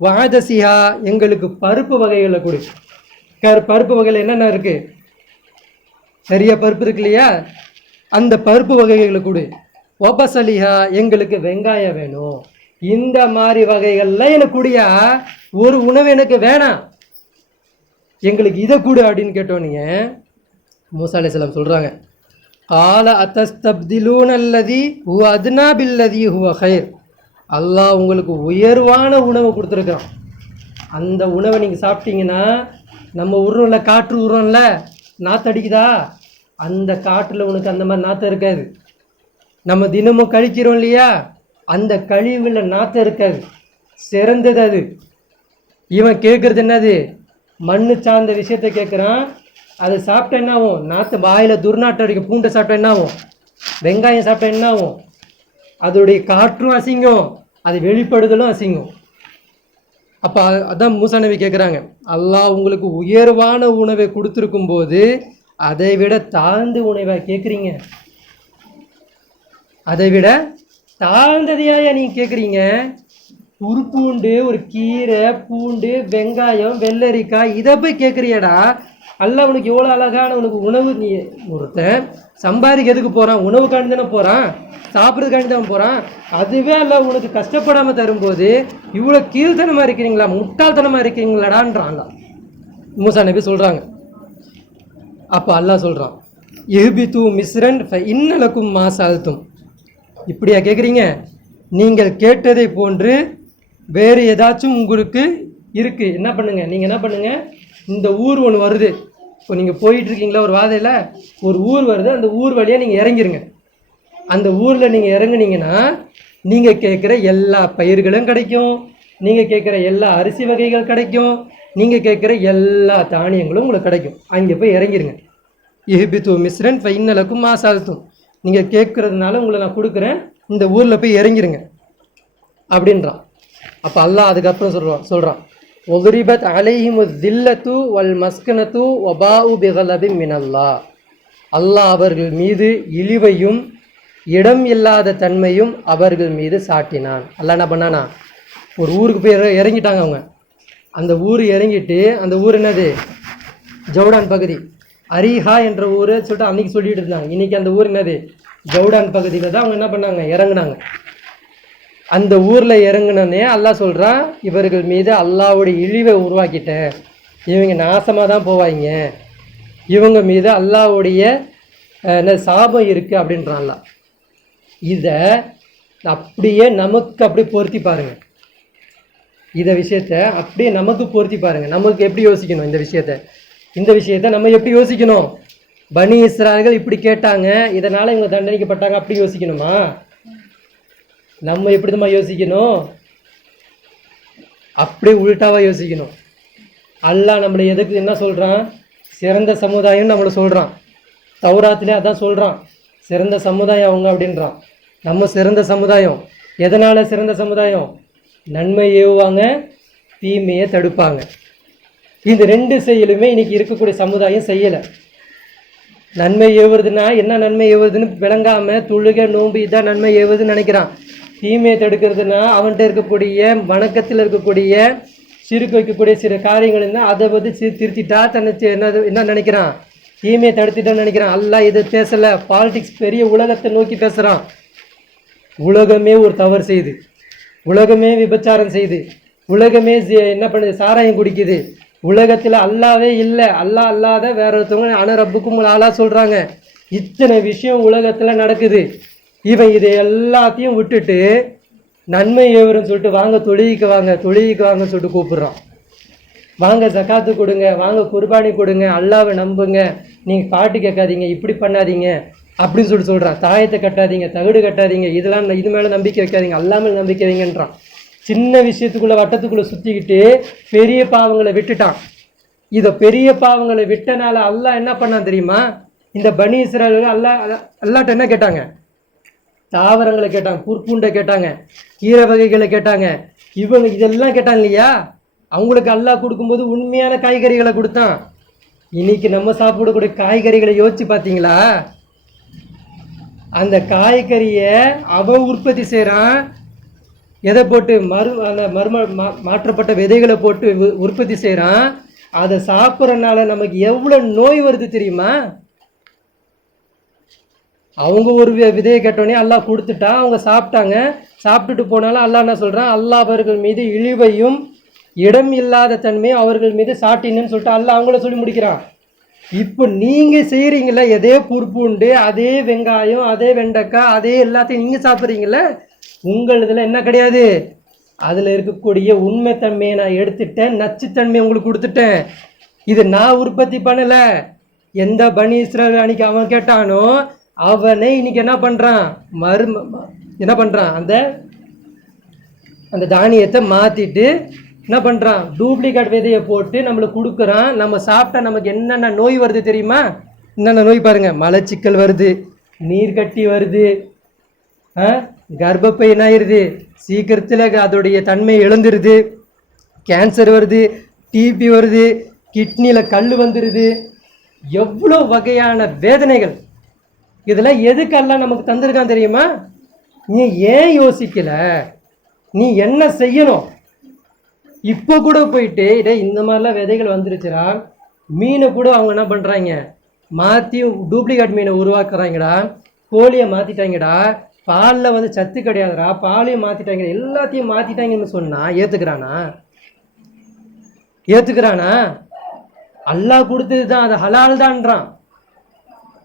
வாதசிஹா, எங்களுக்கு பருப்பு வகைகளை கொடு. பருப்பு வகையில் என்னென்ன இருக்குது, நிறைய பருப்பு இருக்கு இல்லையா, அந்த பருப்பு வகைகளை கொடு. ஒபசலிஹா, எங்களுக்கு வெங்காயம் வேணும். இந்த மாதிரி வகைகள்லாம் எனக்கு கூடியா, ஒரு உணவு எனக்கு வேணாம், எங்களுக்கு இதை கொடு அப்படின்னு கேட்டோன்னே மூசா அலைஹிஸ்ஸலாம் சொல்கிறாங்க, கால அத்தஸ்தப்திலூன அல்லதி ஹுவ அத்னா பில்லதி ஹுவ கைர், அல்லாஹ் உங்களுக்கு உயர்வான உணவை கொடுத்துருக்கான். அந்த உணவை நீங்கள் சாப்பிட்டீங்கன்னா, நம்ம உருவம்ல காற்று உருவம்ல நாற்று அடிக்குதா, அந்த காற்றில் உனக்கு அந்த மாதிரி நாற்று இருக்காது. நம்ம தினமும் கழிக்கிறோம் இல்லையா, அந்த கழிவுல நாற்று இருக்காது, சிறந்தது அது. இவன் கேட்குறது என்னது, மண்ணு சார்ந்த விஷயத்த கேட்குறான். அதை சாப்பிட்டா என்ன ஆகும், நாற்று வாயில் துர்நாற்றம் அடிக்கும். பூண்டை சாப்பிட்டா என்ன ஆகும், வெங்காயம் சாப்பிட்டா என்ன ஆகும், அதோடைய காற்றும் அசிங்கம், அது வெளிப்படுதலும் அசிங்கம். அப்போ அதான் மூசா நபி கேட்குறாங்க, அல்லாஹ் உங்களுக்கு உயர்வான உணவை கொடுத்துருக்கும் போது அதை விட தாழ்ந்த உணவை கேட்குறீங்க, அதை விட தாழ்ந்ததையா நீங்கள் கேட்குறீங்க. ஒரு பூண்டு, ஒரு கீரை, பூண்டு, வெங்காயம், வெள்ளரிக்காய், இதை போய் கேட்குறியடா. அல்லாஹ் உனக்கு எவ்வளோ அழகான உனக்கு உணவு. நீ ஒருத்தன் சம்பாதிக்க எதுக்கு போகிறான், உணவுக்காண்டி தானே போகிறான், சாப்பிட்றதுக்காண்டி தான் போகிறான். அதுவே அல்லாஹ் உனக்கு கஷ்டப்படாமல் தரும்போது இவ்வளோ கீழ்த்தனமாக இருக்கிறீங்களா, முட்டாள்தனமாக இருக்கிறீங்களாடான்றான் அல்லாஹ். மூசா நபி சொல்கிறாங்க. அப்போ அல்லாஹ் சொல்கிறான், இஹ்பிது மிஸ்ரன் ஃப இன்னலக்கும் மா சஅல்தும், இப்படியா கேட்குறீங்க, நீங்கள் கேட்டதை போன்று வேறு ஏதாச்சும் உங்களுக்கு இருக்குது, என்ன பண்ணுங்கள், நீங்கள் என்ன பண்ணுங்கள், இந்த ஊர் ஒன்று வருது, இப்போ நீங்கள் போயிட்டுருக்கீங்களா ஒரு வாதையில், ஒரு ஊர் வருது, அந்த ஊர் வழியாக நீங்கள் இறங்கிருங்க. அந்த ஊரில் நீங்கள் இறங்குனீங்கன்னா நீங்கள் கேட்குற எல்லா பயிர்களும் கிடைக்கும், நீங்கள் கேட்குற எல்லா அரிசி வகைகள் கிடைக்கும், நீங்கள் கேட்குற எல்லா தானியங்களும் உங்களுக்கு கிடைக்கும். அங்கே போய் இறங்கிருங்க. இஹ்பிது மிஸ்ரன் ஃப இன்னலக்கும் மா சஅல்தும், நீங்கள் கேட்குறதுனால உங்களை நான் கொடுக்குறேன், இந்த ஊரில் போய் இறங்கிருங்க அப்படின்றான். அப்போ அல்லாஹ் அதுக்கப்புறம் சொல்கிறான் ஒதுரிபத் அலைஹிமு தில்லத்து வல் மஸ்கனத்து வபாஉ பிகலபின் மினல்லாஹ், அல்லாஹ் அவர்கள் மீது இழிவையும் இடம் இல்லாத தன்மையும் அவர்கள் மீது சாட்டினான். அல்லாஹ் என்ன பண்ணானா, ஒரு ஊருக்கு போய் இறங்கிட்டாங்க அவங்க. அந்த ஊர் இறங்கிட்டு, அந்த ஊர் என்னது, ஜவுடான் பகுதி, அரிஹா என்ற ஊரை சொல்லிட்டு அன்றைக்கி சொல்லிட்டு இருந்தாங்க. இன்றைக்கி அந்த ஊர் என்னது, ஜவுடான் பகுதியில் தான் அவங்க என்ன பண்ணாங்க, இறங்குனாங்க. அந்த ஊரில் இறங்குனே அல்லாஹ் சொல்கிறான், இவர்கள் மீது அல்லாஹ்வுடைய இழிவை உருவாக்கிட்டேன், இவங்க நாசமாக தான் போவாங்க, இவங்க மீது அல்லாஹ்வுடைய சாபம் இருக்குது அப்படின்றான் அல்லாஹ். இதை அப்படியே நமக்கு அப்படி பொருத்தி பாருங்கள். இதை விஷயத்த அப்படியே நமக்கு பொருத்தி பாருங்கள். நமக்கு எப்படி யோசிக்கணும் இந்த விஷயத்த நம்ம எப்படி யோசிக்கணும்? பனி இஸ்ராயல்கள் இப்படி கேட்டாங்க, இதனால் இவங்க தண்டனைக்கப்பட்டாங்க, அப்படி யோசிக்கணுமா? நம்ம எப்படி தான் யோசிக்கணும்? அப்படி உள்டாவாக யோசிக்கணும். அல்லாஹ் நம்மளை எதுக்கு என்ன சொல்கிறான்? சிறந்த சமுதாயம்னு நம்மளை சொல்கிறான். தௌராத்திலே அதான் சொல்கிறான், சிறந்த சமுதாயம் அவங்க அப்படின்றான். நம்ம சிறந்த சமுதாயம். எதனால் சிறந்த சமுதாயம்? நன்மை ஏவுவாங்க, தீமையை தடுப்பாங்க. இந்த ரெண்டு செயலுமே இன்னைக்கு இருக்கக்கூடிய சமுதாயம் செய்யலை. நன்மை ஏவுறதுன்னா என்ன நன்மை ஏவுறதுன்னு விளங்காமல் தொழுகை நோம்பு இதான் நன்மை ஏவுறதுன்னு நினைக்கிறான். தீமையை தடுக்கிறதுனா அவன்கிட்ட இருக்கக்கூடிய வணக்கத்தில் இருக்கக்கூடிய சிறுக்கு வைக்கக்கூடிய சில காரியங்கள் இருந்தால் அதை வந்து திருத்திட்டா தன்னை என்ன நினைக்கிறான்? தீமையை தடுத்துட்டான்னு நினைக்கிறான். அல்லாஹ் இதை பேசலை. பாலிடிக்ஸ் பெரிய உலகத்தை நோக்கி பேசுகிறான். உலகமே ஒரு தவறு செய்யுது, உலகமே விபச்சாரம் செய்யுது, உலகமே என்ன பண்ணுது? சாராயம் குடிக்குது. உலகத்தில் அல்லாவே இல்லை, அல்லாஹ் அல்லாத வேற ஒருத்தவங்க அனரப்புக்கும் ஆளாக சொல்கிறாங்க. இத்தனை விஷயம் உலகத்தில் நடக்குது. இவன் இதை எல்லாத்தையும் விட்டுட்டு நன்மை ஏவருன்னு சொல்லிட்டு வாங்க தொழுகைக்கு வாங்கன்னு சொல்லிட்டு கூப்பிட்றான். வாங்க ஜக்காத்து கொடுங்க, வாங்க குர்பானி கொடுங்க, அல்லாவை நம்புங்க, நீங்கள் பாட்டு கேட்காதீங்க, இப்படி பண்ணாதீங்க அப்படின்னு சொல்கிறான். தாயத்தை கட்டாதீங்க, தகுடு கட்டாதீங்க, இதெல்லாம் இது மேலே நம்பிக்கை வைக்காதீங்க, அல்லாமல் நம்பிக்கை வைங்கன்றான். சின்ன விஷயத்துக்குள்ளே வட்டத்துக்குள்ளே சுற்றிக்கிட்டு பெரிய பாவங்களை விட்டுட்டான். இதை பெரிய பாவங்களை விட்டனால அல்லாஹ் என்ன பண்ணான் தெரியுமா? இந்த பனி இஸ்ராயல்கள் அல்லாட்ட என்ன கேட்டாங்க? தாவரங்களை கேட்டாங்க, புற்பூண்டை கேட்டாங்க, கீரை வகைகளை கேட்டாங்க, இவங்க இதெல்லாம் கேட்டாங்க இல்லையா? அவங்களுக்கு அல்லாஹ் கொடுக்கும்போது உண்மையான காய்கறிகளை கொடுத்தான். இன்னைக்கு நம்ம சாப்பிடக்கூடிய காய்கறிகளை யோசிச்சு பார்த்தீங்களா? அந்த காய்கறியை அவன் உற்பத்தி செய்கிறான். எதை போட்டு? மாற்றப்பட்ட விதைகளை போட்டு உற்பத்தி செய்கிறான். அதை சாப்பிட்றதுனால நமக்கு எவ்வளோ நோய் வருது தெரியுமா? அவங்க ஒரு விதையை கேட்டோடனே அல்லாஹ் கொடுத்துட்டா, அவங்க சாப்பிட்டாங்க. சாப்பிட்டுட்டு போனாலும் அல்லாஹ் என்ன சொல்கிறான்? அல்லாஹ் அவர்கள் மீது இழிவையும் இடம் இல்லாத தன்மையும் அவர்கள் மீது சாட்டின்னு சொல்லிட்டு அல்லாஹ் அவங்கள சொல்லி முடிக்கிறான். இப்போ நீங்கள் செய்கிறீங்கள எதே புற்பூண்டு, அதே வெங்காயம், அதே வெண்டைக்காய், அதே எல்லாத்தையும் நீங்கள் சாப்பிட்றீங்கள, உங்கள் இதில் என்ன கிடையாது? அதில் இருக்கக்கூடிய உண்மைத்தன்மையை நான் எடுத்துட்டேன், நச்சுத்தன்மையை உங்களுக்கு கொடுத்துட்டேன். இது நான் உற்பத்தி பண்ணலை. எந்த பனி இஸ்ராயல் அன்னைக்கு அவன் கேட்டானோ அவனை இன்னைக்கு என்ன பண்ணுறான்? என்ன பண்ணுறான்? அந்த தானியத்தை மாற்றிட்டு என்ன பண்ணுறான்? டூப்ளிகேட் விதையை போட்டு நம்மளுக்கு கொடுக்குறான். நம்ம சாப்பிட்டா நமக்கு என்னென்ன நோய் வருது தெரியுமா? என்னென்ன நோய் பாருங்கள். மலச்சிக்கல் வருது, நீர்க்கட்டி வருது, கர்ப்பப்பை என்ன ஆயிடுது, சீக்கிரத்தில் அதோடைய தன்மை இழந்துருது, கேன்சர் வருது, டிபி வருது, கிட்னியில் கல் வந்துடுது, எவ்வளோ வகையான வேதனைகள். இதெல்லாம் எதுக்கெல்லாம் நமக்கு தந்திருக்கான் தெரியுமா? நீ ஏன் யோசிக்கல? நீ என்ன செய்யணும்? இப்போ கூட போயிட்டு இந்த மாதிரிலாம் விதைகள் வந்துருச்சுடா, மீனை கூட அவங்க என்ன பண்ணுறாங்க? மாற்றி டூப்ளிகேட் மீனை உருவாக்குறாங்கடா, கோழியை மாற்றிட்டாங்கடா, பாலில் வந்து சத்து கிடையாதுடா, பாலையும் மாற்றிட்டாங்க, எல்லாத்தையும் மாற்றிட்டாங்கன்னு சொன்னால் ஏற்றுக்கிறானா? அல்லாஹ் கொடுத்தது தான், அது ஹலால் தான்றான்.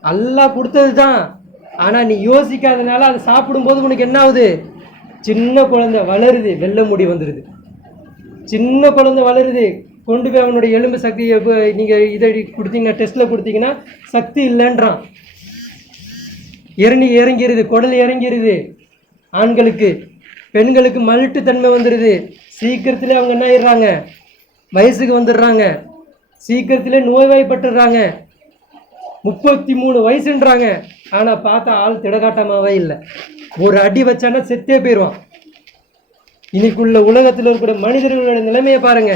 அல்லாஹ் கொடுத்தது தான். ஆனால் நீ யோசிக்காதனால அதை சாப்பிடும்போது உனக்கு என்ன ஆகுது? சின்ன குழந்தை வளருது, வெள்ளை முடி வந்துடுது. சின்ன குழந்தை வளருது, கொண்டு போய் அவனுடைய எலும்பு சக்தியை நீங்கள் இதை கொடுத்தீங்கன்னா, டெஸ்ட்டில் கொடுத்தீங்கன்னா சக்தி இல்லைன்றான். இறங்கிடுது, குடல் இறங்கிடுது. ஆண்களுக்கு, பெண்களுக்கு மல்ட்டுத்தன்மை வந்துடுது. சீக்கிரத்தில் அவங்க என்ன ஆயிடுறாங்க? வயசுக்கு வந்துடுறாங்க. சீக்கிரத்தில் நோய்வாய்ப்பட்டுடுறாங்க. 33 வயசுன்றாங்க. ஆனால் பார்த்தா ஆள் திடகாட்டமாகவே இல்லை. ஒரு அடி வச்சானா செத்தே போயிடுவான். இன்னைக்குள்ள உலகத்தில் இருக்கக்கூடிய மனிதர்களுடைய நிலைமையை பாருங்க.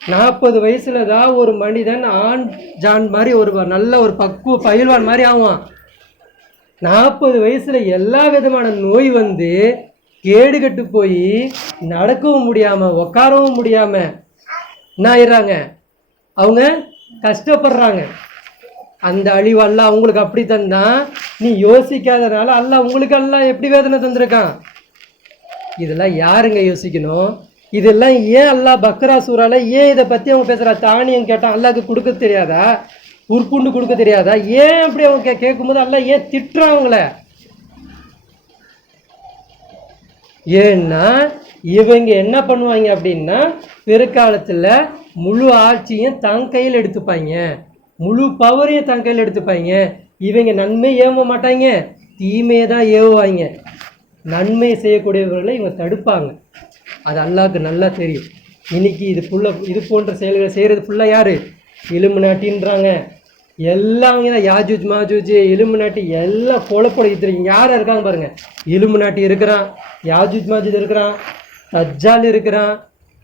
40 வயசுல தான் ஒரு மனிதன் ஆண் ஜான் மாதிரி ஒரு நல்ல ஒரு பக்குவ பயில்வான் மாதிரி ஆவான். 40 வயசுல எல்லா விதமான நோய் வந்து கேடுகட்டு போய் நடக்கவும் முடியாம உட்காரவும் முடியாம என்ன ஆயிடுறாங்க? அவங்க கஷ்டப்படுறாங்க. அந்த அழிவு அல்லாஹ் அவங்களுக்கு அப்படி தந்தான். நீ யோசிக்காதனால அல்லாஹ் உங்களுக்கு அல்லாஹ் எப்படி வேதனை தந்திருக்கான்? இதெல்லாம் யாருங்க யோசிக்கணும்? இதெல்லாம் ஏன் அல்லாஹ் பக்ரா சூறால ஏன் இதை பற்றி அவங்க பேசுகிறா? தானியம் கேட்டான் அல்லாஹ்க்கு கொடுக்க தெரியாதா? உருப்புண்டு கொடுக்க தெரியாதா? ஏன் அப்படி அவங்க கேட்கும்போது அல்லாஹ் ஏன் திட்டுறான் அவங்கள? ஏன்னா இவங்க என்ன பண்ணுவாங்க அப்படின்னா பிற்காலத்தில் முழு ஆட்சியும் தன் கையில் எடுத்துப்பாங்க, முழு பவரையும் தன் கையில் எடுத்துப்பாங்க. இவங்க நன்மை ஏவ மாட்டாங்க, தீமையை தான் ஏவுவாங்க. நன்மை செய்யக்கூடியவர்களை இவங்க தடுப்பாங்க. அது அல்லாஹ்க்கு நல்லா தெரியும். இன்னைக்கு இது போன்ற செயல்களை செய்கிறது ஃபுல்லாக யார்? இலுமினாட்டின்றாங்க. எல்லாம் அவங்க தான். யாஜூஜ் மாஜூஜ் இலுமினாட்டி எல்லாம் கொலைப்படைத்து யாராக இருக்காங்க பாருங்கள். இலுமினாட்டி இருக்கிறான், யாஜூஜ் மாஜூஜ் இருக்கிறான், தஜ்ஜால் இருக்கிறான்,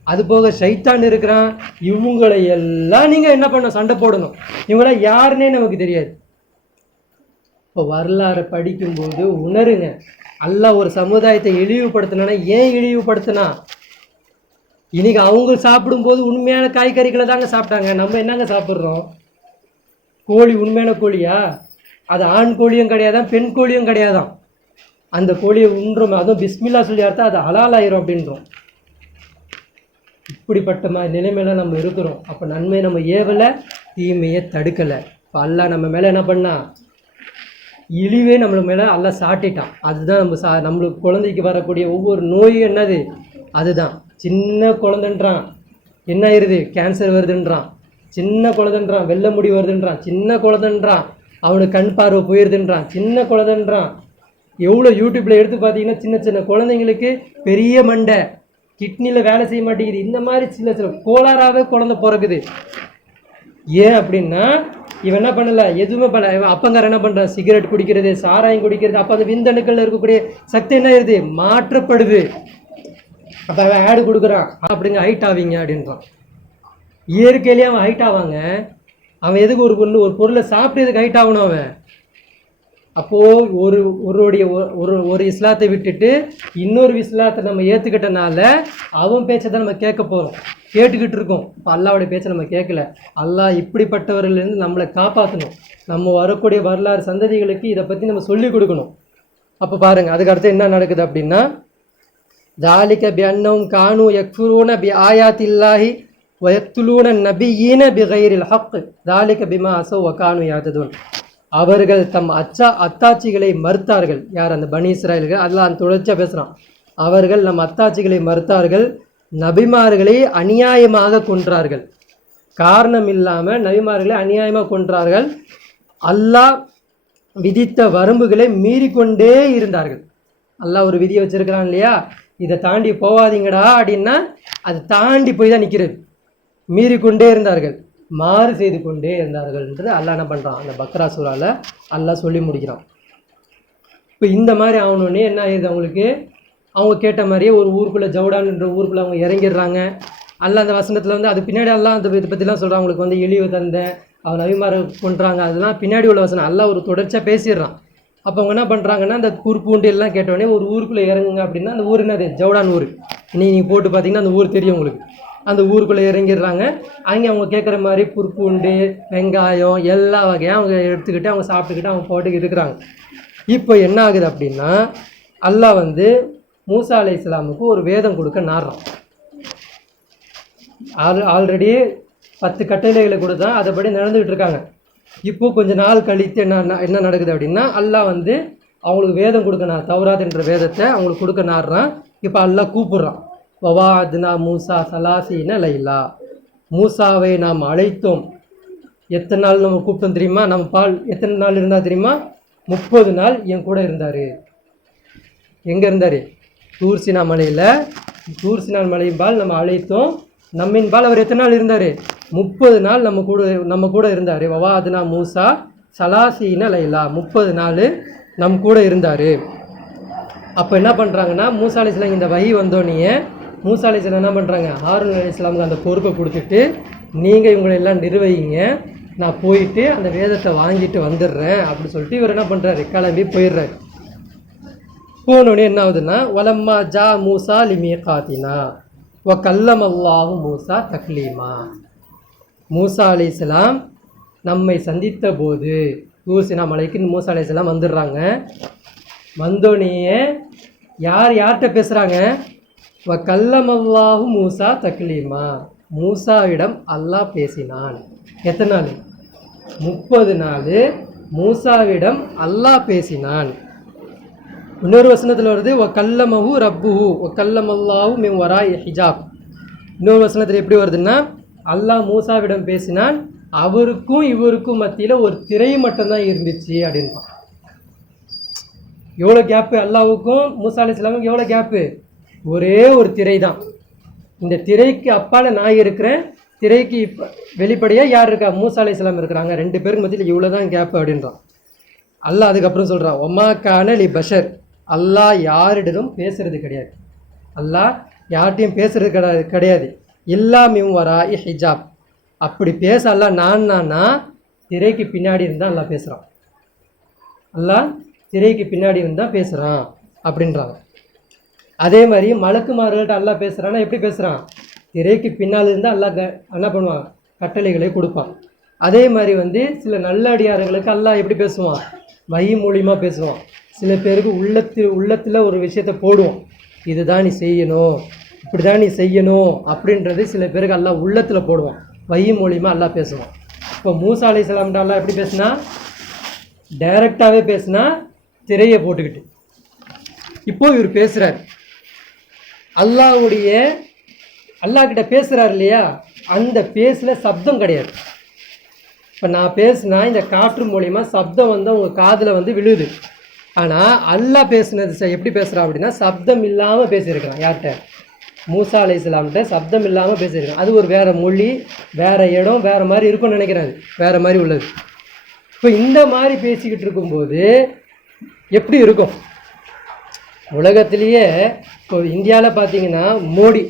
அது போக ஷைத்தான் இருக்கிறான். இவங்களை எல்லாம் நீங்கள் என்ன பண்ணணும்? சண்டை போடணும். இவங்களாம் யாருன்னே நமக்கு தெரியாது. இப்போ வரலாறை படிக்கும்போது உணருங்க, அல்லாஹ் ஒரு சமுதாயத்தை இழிவுபடுத்தினா ஏன் இழிவுபடுத்தினா? இன்னைக்கு அவங்க சாப்பிடும்போது உண்மையான காய்கறிகளை தாங்க சாப்பிட்டாங்க. நம்ம என்னங்க சாப்பிட்றோம்? கோழி உண்மையான கோழியா? அது ஆண் கோழியும் கிடையாதான், பெண் கோழியும் கிடையாதான். அந்த கோழியை உண்றோம், அதுவும் பிஸ்மில்லா சொல்லி அர்த்தம் அது ஹலால் ஆயிரும் அப்படின்றோம். இப்படிப்பட்ட நிலைமையில நம்ம இருக்கிறோம். அப்போ நன்மை நம்ம ஏவலை, தீமையை தடுக்கலை. இப்போ அல்லாஹ் நம்ம மேலே என்ன பண்ணா? இழிவே நம்மளுக்கு மேலே அல்லாஹ் சாட்டிட்டான். அதுதான் நம்மளுக்கு குழந்தைக்கு வரக்கூடிய ஒவ்வொரு நோயும் என்னது? அதுதான். சின்ன குழந்தைன்றான் என்ன ஆயிடுது? கேன்சர் வருதுன்றான். சின்ன குழந்தைன்றான் வெள்ளை முடி வருதுன்றான். சின்ன குழந்தைன்றான் அவனுக்கு கண் பார்வை போயிடுதுன்றான். சின்ன குழந்தைன்றான். எவ்வளோ யூடியூப்பில் எடுத்து பார்த்தீங்கன்னா சின்ன சின்ன குழந்தைங்களுக்கு பெரிய மண்டை, கிட்னியில் வேலை செய்ய மாட்டேங்குது. இந்த மாதிரி சின்ன சின்ன கோளாறாகவே குழந்தை பிறக்குது. ஏன் அப்படின்னா இவன் என்ன பண்ணலை? எதுவுமே பண்ணல. இவன் அப்பங்கார என்ன பண்ணுறான்? சிகரெட் குடிக்கிறது, சாராயம் குடிக்கிறது. அப்போ அந்த விந்தணுக்கள் இருக்கக்கூடிய சக்தி என்ன ஆயிடுது? மாற்றப்படுது. அப்போ அவன் ஆடு கொடுக்குறான், அப்படிங்க ஹைட் ஆவீங்க அப்படின்றான். இயற்கையிலேயே அவன் ஹைட் ஆவாங்க. அவன் எதுக்கு ஒரு பொருளை சாப்பிட்டு எதுக்கு ஹைட் ஆகணும் அவன்? அப்போது ஒரு இஸ்லாத்தை விட்டுட்டு இன்னொரு இஸ்லாத்தை நம்ம ஏற்றுக்கிட்டனால அவன் பேச்சை தான் நம்ம கேட்க போகிறோம், கேட்டுக்கிட்டு இருக்கோம். இப்போ அல்லாஹ்வுடைய பேச்சை நம்ம கேட்கல. அல்லாஹ் இப்படிப்பட்டவர்களிருந்து நம்மளை காப்பாற்றணும். நம்ம வரக்கூடிய வரலாறு சந்ததிகளுக்கு இதை பற்றி நம்ம சொல்லிக் கொடுக்கணும். அப்போ பாருங்கள், அதுக்கு அடுத்து என்ன நடக்குது அப்படின்னா, தாலிக பிஅன்னஹும் கானூ யக்ஃபுரூன பிஆயாத்தில்லாஹி வயக்துலூன நபிய்யீன பிகைரில் ஹக் தாலிக பிமா அஸவ் வகானூ யஅ்ததூன். அவர்கள் தம் அத்தாட்சிகளை மறுத்தார்கள். யார்? அந்த பனி இஸ்ராயல்கள். அல்லாஹ் தொடர்ச்சியாக பேசுகிறான். அவர்கள் நம் அத்தாட்சிகளை மறுத்தார்கள், நபிமார்களை அநியாயமாக கொன்றார்கள். காரணம் இல்லாமல் நபிமார்களை அநியாயமாக கொன்றார்கள். அல்லாஹ் விதித்த வரம்புகளை மீறிக்கொண்டே இருந்தார்கள். அல்லாஹ் ஒரு விதியை வச்சிருக்கிறான் இல்லையா? இதை தாண்டி போவாதீங்கடா அப்படின்னா அதை தாண்டி போய் தான் நிற்கிறது. மீறிக்கொண்டே இருந்தார்கள், மாறு செய்து கொண்டே இருந்தார்கள்ன்றது அல்லாஹ் என்ன பண்ணுறான்? அந்த பக்ரா சூறால அல்லாஹ் சொல்லி முடிக்கிறான். இப்போ இந்த மாதிரி ஆகணுன்னே என்ன ஆயிடுது அவங்களுக்கு? அவங்க கேட்ட மாதிரியே ஒரு ஊருக்குள்ளே ஜவுடான்ன்ற ஊருக்குள்ளே அவங்க இறங்கிடுறாங்க. அல்லாஹ் அந்த வசனத்தில் வந்து அது பின்னாடி எல்லாம் அந்த இதை பற்றிலாம் சொல்கிறான். அவங்களுக்கு வந்து இழிவு தந்தேன், அவன் நபிமாரை கொன்றாங்க, அதெல்லாம் பின்னாடி உள்ள வசனம். அல்லாஹ் ஒரு தொடர்ச்சியாக பேசிடுறான். அப்போ அவங்க என்ன பண்ணுறாங்கன்னா, அந்த குறுப்பூண்டு எல்லாம் கேட்டோடனே ஒரு ஊருக்குள்ளே இறங்குங்க அப்படின்னா, அந்த ஊர் என்னது? ஜவுடான் ஊர். நீங்கள் போட்டு பார்த்தீங்கன்னா அந்த ஊர் தெரியும் உங்களுக்கு. அந்த ஊருக்குள்ளே இறங்கிடுறாங்க. அங்கே அவங்க கேட்குற மாதிரி புற்பூண்டு, வெங்காயம் எல்லா வகையாக அவங்க எடுத்துக்கிட்டு அவங்க சாப்பிட்டுக்கிட்டு அவங்க போட்டுக்கு இருக்கிறாங்க. இப்போ என்ன ஆகுது அப்படின்னா, அல்லாஹ் வந்து மூசா அலைஹிஸ்ஸலாமுக்கு ஒரு வேதம் கொடுக்க நாடுறான். ஆல்ரெடி 10 கட்டளைகளை கொடுத்தா அதைப்படி நடந்துக்கிட்டு இருக்காங்க. இப்போது கொஞ்ச நாள் கழித்து என்ன நடக்குது அப்படின்னா, அல்லாஹ் வந்து அவங்களுக்கு வேதம் கொடுக்க தௌராத் என்ற வேதத்தை அவங்களுக்கு கொடுக்க நாடுறான். இப்போ அல்லாஹ் கூப்பிட்றான். வவாஅத்னா மூசா சலாசீன லைலா. மூசாவை நாம் அழைத்தோம். எத்தனை நாள் நம்ம கூப்பிட்டோம் தெரியுமா? நம்ம பால் எத்தனை நாள் இருந்தால் தெரியுமா? 30 நாள் என் கூட இருந்தார். எங்கே இருந்தார்? தூர்சினா மலையில். தூர்சினா மலையின் பால் நம்ம அழைத்தோம். நம்மின் பால் அவர் எத்தனை நாள் இருந்தார்? 30 நாள் நம்ம கூட இருந்தார். வவாஅத்னா மூசா சலாசீன லைலா. 30 நாள் நம்ம கூட இருந்தார். அப்போ என்ன பண்ணுறாங்கன்னா, மூசா அலைஹிஸ்ஸலாம் இந்த வஹி வந்தோடனே மூசா அலைஹிஸ்ஸலாம் என்ன பண்ணுறாங்க? ஹாரூன் அலைஹிஸ்ஸலாமுக்கு அந்த பொறுப்பை கொடுத்துட்டு, நீங்கள் இவங்களை எல்லாம் நிர்வகிங்க, நான் போயிட்டு அந்த வேதத்தை வாங்கிட்டு வந்துடுறேன் அப்படின்னு சொல்லிட்டு இவர் என்ன பண்ணுறாரு? கிளம்பி போயிடுறாரு. போனோடனே என்ன ஆகுதுன்னா, வலம்மா ஜா மூசா லிமீகாத்தினா வ கல்லமல்லாஹு மூசா தக்லீமா. மூசா அலைஹிஸ்ஸலாம் நம்மை சந்தித்த போது தூர்சினா மலைக்கு மூசா அலைஹிஸ்ஸலாம் வந்துடுறாங்க. வந்தோடனே யார் யார்கிட்ட பேசுகிறாங்க? வ கல்லமல்லாஹு மூசா தக்லீமா, மூசாவிடம் அல்லாஹ் பேசினான். எத்தனை நாள்? 30 நாள் மூசாவிடம் அல்லாஹ் பேசினான். இன்னொரு வசனத்தில் வருது வ கல்லமஹு ரப்புஹு வ கல்லமல்லாஹு மின் வராஇ ஹிஜாப். இன்னொரு வசனத்தில் எப்படி வருதுன்னா, அல்லாஹ் மூசாவிடம் பேசினான், அவருக்கும் இவருக்கும் மத்தியில் ஒரு திரை மட்டும்தான் இருந்துச்சு அப்படின்பான். எவ்வளோ கேப்பு அல்லாஹ்வுக்கும் மூசா அலைஹிஸ்ஸலாமுக்கும் எவ்வளோ கேப்பு? ஒரே ஒரு திரை தான். இந்த திரைக்கு அப்பால் நான் இருக்கிறேன், திரைக்கு இப்போ வெளிப்படையாக யார் இருக்கா? மூசா அலைஹிஸ்ஸலாம் இருக்கிறாங்க. 2 பேருக்கு மத்தியில் இவ்வளோ தான் கேப்பு அப்படின்றான். அல்லாஹ் அதுக்கப்புறம் சொல்கிறான் ஒமா கான லி பஷர், அல்லாஹ் யாரிடம் பேசுறது கிடையாது, அல்லாஹ் யார்கிட்டையும் பேசுறது கிடையாது. இல்லாமின் வராஇ ஹிஜாப், அப்படி பேச அல்லாஹ் நான்னா திரைக்கு பின்னாடி இருந்தால் அல்லாஹ் பேசுகிறான், அல்லாஹ் திரைக்கு பின்னாடி இருந்தால் பேசுகிறான் அப்படின்றாங்க. அதே மாதிரி மலக்குமார்கள்ட்ட அல்லாஹ் பேசுகிறான்னா எப்படி பேசுகிறான்? திரைக்கு பின்னால் இருந்தால் அல்லாஹ் என்ன பண்ணுவான்? கட்டளைகளை கொடுப்பான். அதே மாதிரி சில நல்லடியார்களுக்கு அல்லாஹ் எப்படி பேசுவான்? வஹி மூலியமாக பேசுவான். சில பேருக்கு உள்ளத்தில் ஒரு விஷயத்தை போடுவோம், இதுதான் நீ செய்யணும், இப்படி தான் நீ செய்யணும் அப்படின்றது சில பேருக்கு அல்லாஹ் உள்ளத்தில் போடுவான், வஹி மூலியமாக அல்லாஹ் பேசுவான். இப்போ மூசா அலைஹிஸ்ஸலாம்ட்ட அல்லாஹ் எப்படி பேசுனா? டைரெக்டாகவே பேசுனா, திரையை போட்டுக்கிட்டு. இப்போ இவர் பேசுகிறார், அல்லாஹ் கிட்ட பேசுகிறார் இல்லையா, அந்த பேசில் சப்தம் கிடையாது. இப்போ நான் பேசுனா இந்த காற்று மூலிமா சப்தம் உங்கள் காதில் விழுது. ஆனால் அல்லாஹ் பேசுனது எப்படி பேசுகிறான் அப்படின்னா, சப்தம் இல்லாமல் பேசியிருக்கிறான். யார்கிட்ட? மூசா அலைஹிஸ்ஸலாம்கிட்ட சப்தம் இல்லாமல் பேசியிருக்கான். அது ஒரு வேறு மொழி, வேறு இடம், வேறு மாதிரி இருக்கும்னு நினைக்கிறாரு, வேறு மாதிரி உள்ளது. இப்போ இந்த மாதிரி பேசிக்கிட்டு இருக்கும்போது எப்படி இருக்கும்? உலகத்திலேயே இப்போ இந்தியாவில் பார்த்தீங்கன்னா மோடி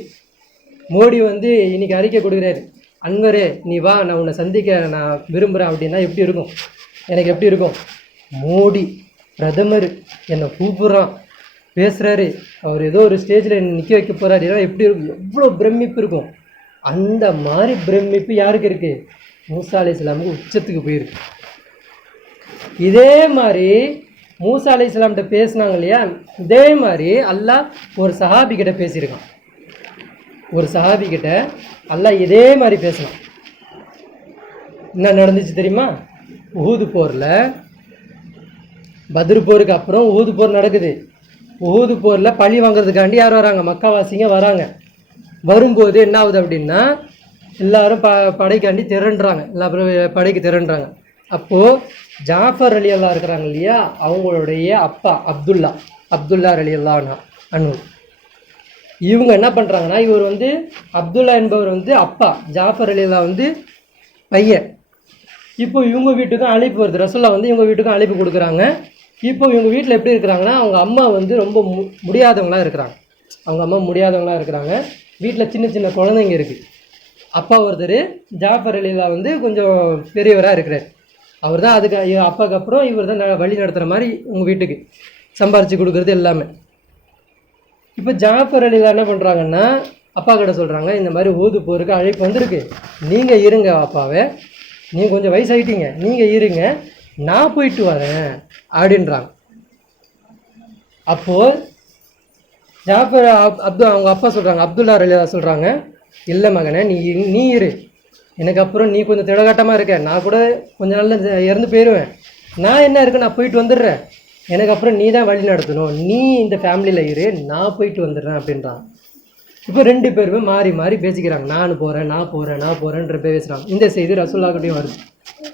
இன்னைக்கு அறிக்கை கொடுக்குறாரு, அன்வரே நீ வா, நான் உன்னை சந்திக்க நான் விரும்புகிறேன் அப்படின்னா எப்படி இருக்கும்? எனக்கு எப்படி இருக்கும்? மோடி பிரதமர் என்னை கூப்பிட்றான், பேசுகிறாரு, அவர் ஏதோ ஒரு ஸ்டேஜில் என்னை நிற்க வைக்க போகிறாரு, ஏன்னா எப்படி இருக்கும்? எவ்வளோ பிரமிப்பு இருக்கும். அந்த மாதிரி பிரமிப்பு யாருக்கு இருக்குது? மூசா அலைஹிஸ்ஸலாமுக்கு உச்சத்துக்கு போயிருக்கு. இதே மாதிரி மூசா அலைஹிஸ்ஸலாம்கிட்ட பேசினாங்க இல்லையா, இதே மாதிரி அல்லாஹ் ஒரு சஹாபி கிட்ட பேசியிருக்கான். ஒரு சஹாபி கிட்ட அல்லாஹ் இதே மாதிரி பேசலாம். என்ன நடந்துச்சு தெரியுமா? உஹூது போரில், பத்ர் போருக்கு அப்புறம் உஹூது போர் நடக்குது. உஹூது போரில் பழி வாங்குறதுக்காண்டி யார் வராங்க? மக்காவாசிங்க வராங்க. வரும்போது என்ன ஆகுது அப்படின்னா, எல்லாரும் படைக்காண்டி திரண்டுறாங்க, எல்லா படைக்கு திரண்டுறாங்க. அப்போது ஜாஃபர் அலி அல்லா இருக்கிறாங்க இல்லையா, அவங்களுடைய அப்பா அப்துல்லா அலி அல்லா அனு, இவங்க என்ன பண்ணுறாங்கன்னா, இவர் அப்துல்லா என்பவர் அப்பா, ஜாஃபர் அலி அல்லா பையன். இப்போ இவங்க வீட்டுக்கும் அழைப்பு வருது, ரசூல்லா இவங்க வீட்டுக்கும் அழைப்பு கொடுக்குறாங்க. இப்போ இவங்க வீட்டில் எப்படி இருக்கிறாங்கன்னா, அவங்க அம்மா ரொம்ப முடியாதவங்களாக இருக்கிறாங்க. அவங்க அம்மா முடியாதவங்களாக இருக்கிறாங்க. வீட்டில் சின்ன சின்ன குழந்தைங்க இருக்குது. அப்பா ஒருத்தர் ஜாஃபர் அலி அல்லா கொஞ்சம் பெரியவராக இருக்கிறார். அவர் தான் அதுக்கு அப்பாவுக்கு அப்புறம் இவர் தான் வழி நடத்துகிற மாதிரி உங்கள் வீட்டுக்கு சம்பாரித்து கொடுக்குறது எல்லாமே. இப்போ ஜாஃபர் அலி என்ன பண்ணுறாங்கன்னா, அப்பா கிட்ட சொல்கிறாங்க, இந்த மாதிரி ஊது போருக்கு அழைப்பு வந்திருக்கு, நீங்கள் இருங்க அப்பாவை, நீங்கள் கொஞ்சம் வயசாகிட்டீங்க, நீங்கள் இருங்க, நான் போயிட்டு வரேன் அப்படின்றாங்க. அப்போது ஜாஃபர் அவங்க அப்பா சொல்கிறாங்க, அப்துல்லா அலி சொல்கிறாங்க, இல்லை மகனே, நீ இரு, எனக்கு அப்புறம் நீ கொஞ்சம் திடகாட்டமாக இருக்க, நான் கூட கொஞ்சம் நாளில் இறந்து போயிடுவேன், நான் என்ன இருக்கு, நான் போயிட்டு வந்துடுறேன், எனக்கு அப்புறம் நீ தான் வழி நடத்தணும், நீ இந்த ஃபேமிலியில் இரு, நான் போயிட்டு வந்துடுறேன் அப்படின்றாங்க. இப்போ 2 பேருமே மாறி மாறி பேசிக்கிறாங்க, நான் போகிறேன்ற பேசுகிறாங்க. இந்த செய்தி ரசூல்லாக்கிட்டையும் வருது.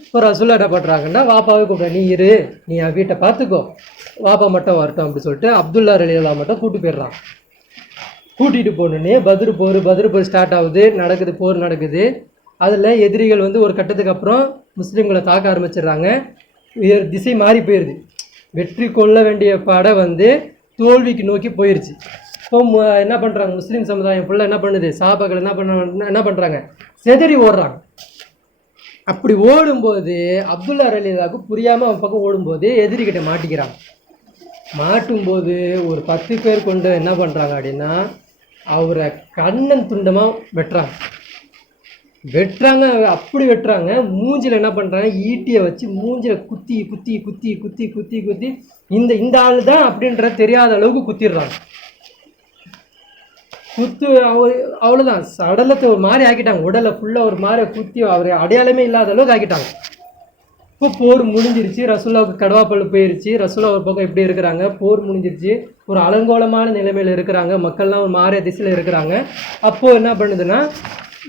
இப்போ ரசூல்லா என்ன பண்ணுறாங்கன்னா, வாப்பாவே கூப்பிட்றேன், நீ இரு, நீ என் வீட்டை பார்த்துக்கோ, வாப்பா மட்டும் வரட்டும் அப்படி சொல்லிட்டு அப்துல்லா ரலியல்லா மட்டும் கூப்பிட்டு போயிடுறான். கூட்டிகிட்டு போகணுன்னே பத்ரு போர் ஸ்டார்ட் ஆகுது, போர் நடக்குது. அதில் எதிரிகள் ஒரு கட்டத்துக்கு அப்புறம் முஸ்லீம்களை தாக்க ஆரம்பிச்சிடுறாங்க. திசை மாறி போயிடுது. வெற்றி கொள்ள வேண்டிய படை தோல்விக்கு நோக்கி போயிடுச்சு. இப்போ என்ன பண்ணுறாங்க, முஸ்லீம் சமுதாயம் ஃபுல்லாக என்ன பண்ணுது, சஹாபாக்கள் என்ன பண்ணுறாங்க, செதறி ஓடுறாங்க. அப்படி ஓடும்போது அப்துல்லா ரலியல்லாஹுக்கு புரியாமல் அவன் பக்கம் ஓடும்போது எதிரிகிட்ட மாட்டிக்கிறாங்க. மாட்டும்போது ஒரு 10 பேர் கொண்டு என்ன பண்ணுறாங்க அப்படின்னா, அவரை கண்ணன் துண்டமாக வெட்டுறாங்க. அப்படி வெட்டுறாங்க, மூஞ்சில் என்ன பண்ணுறாங்க, ஈட்டியை வச்சு மூஞ்சில் குத்தி குத்தி குத்தி குத்தி குத்தி குத்தி இந்த ஆள் தான் அப்படின்ற தெரியாத அளவுக்கு குத்திடுறாங்க. அவ்வளோதான், சடலத்தை ஒரு மாதிரி ஆக்கிட்டாங்க, உடலை ஃபுல்லாக ஒரு மாதிரி குத்தி அவர் அடையாளமே இல்லாத அளவுக்கு ஆக்கிட்டாங்க. இப்போ போர் முடிஞ்சிருச்சு, ரசூலாவுக்கு கடவாப்பல் போயிருச்சு, ரசூலா ஒரு பக்கம் எப்படி இருக்கிறாங்க, போர் முடிஞ்சிருச்சு, ஒரு அலங்கோலமான நிலைமையில் இருக்கிறாங்க, மக்கள்லாம் ஒரு மாறிய திசையில் இருக்கிறாங்க. அப்போது என்ன பண்ணுதுன்னா,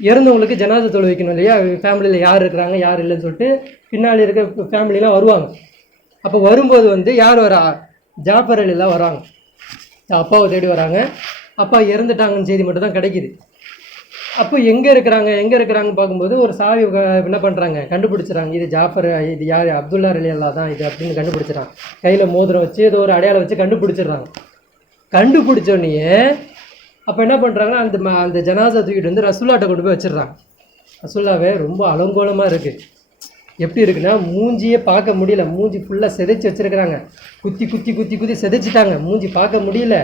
இறந்தவங்களுக்கு ஜனாசா தொழு வைக்கணும் இல்லையா, ஃபேமிலியில் யார் இருக்கிறாங்க யார் இல்லைன்னு சொல்லிட்டு பின்னாடி இருக்க ஃபேமிலிலாம் வருவாங்க. அப்போ வரும்போது வந்து யார் வரா, ஜாஃபர் அலிலாம் வராங்க, அப்பாவை தேடி வராங்க. அப்பா இறந்துட்டாங்கன்னு செய்தி மட்டும் தான் கிடைக்கிது. அப்போ எங்கே இருக்கிறாங்க பார்க்கும்போது ஒரு சாவி என்ன பண்ணுறாங்க, கண்டுபிடிச்சிடறாங்க. இது ஜாஃபர், இது யார், அப்துல்லா ரலியல்லாஹு தான் இது அப்படின்னு கண்டுபிடிச்சிடறாங்க. கையில் மோதிரம் வச்சு ஏதோ ஒரு அடையாளம் வச்சு கண்டுபிடிச்சிடுறாங்க. கண்டுபிடிச்சோடனே அப்போ என்ன பண்ணுறாங்கன்னா, அந்த ஜனாசா தூக்கிட்டு வந்து ரசூல்லாட்ட கொண்டு போய் வச்சிடுறாங்க. ரசூல்லாவே ரொம்ப அலங்கோலமாக இருக்குது. எப்படி இருக்குன்னா, மூஞ்சியே பார்க்க முடியல, மூஞ்சி ஃபுல்லாக செதைச்சி வச்சுருக்கிறாங்க, குத்தி குத்தி குத்தி குத்தி செதைச்சிட்டாங்க, மூஞ்சி பார்க்க முடியல.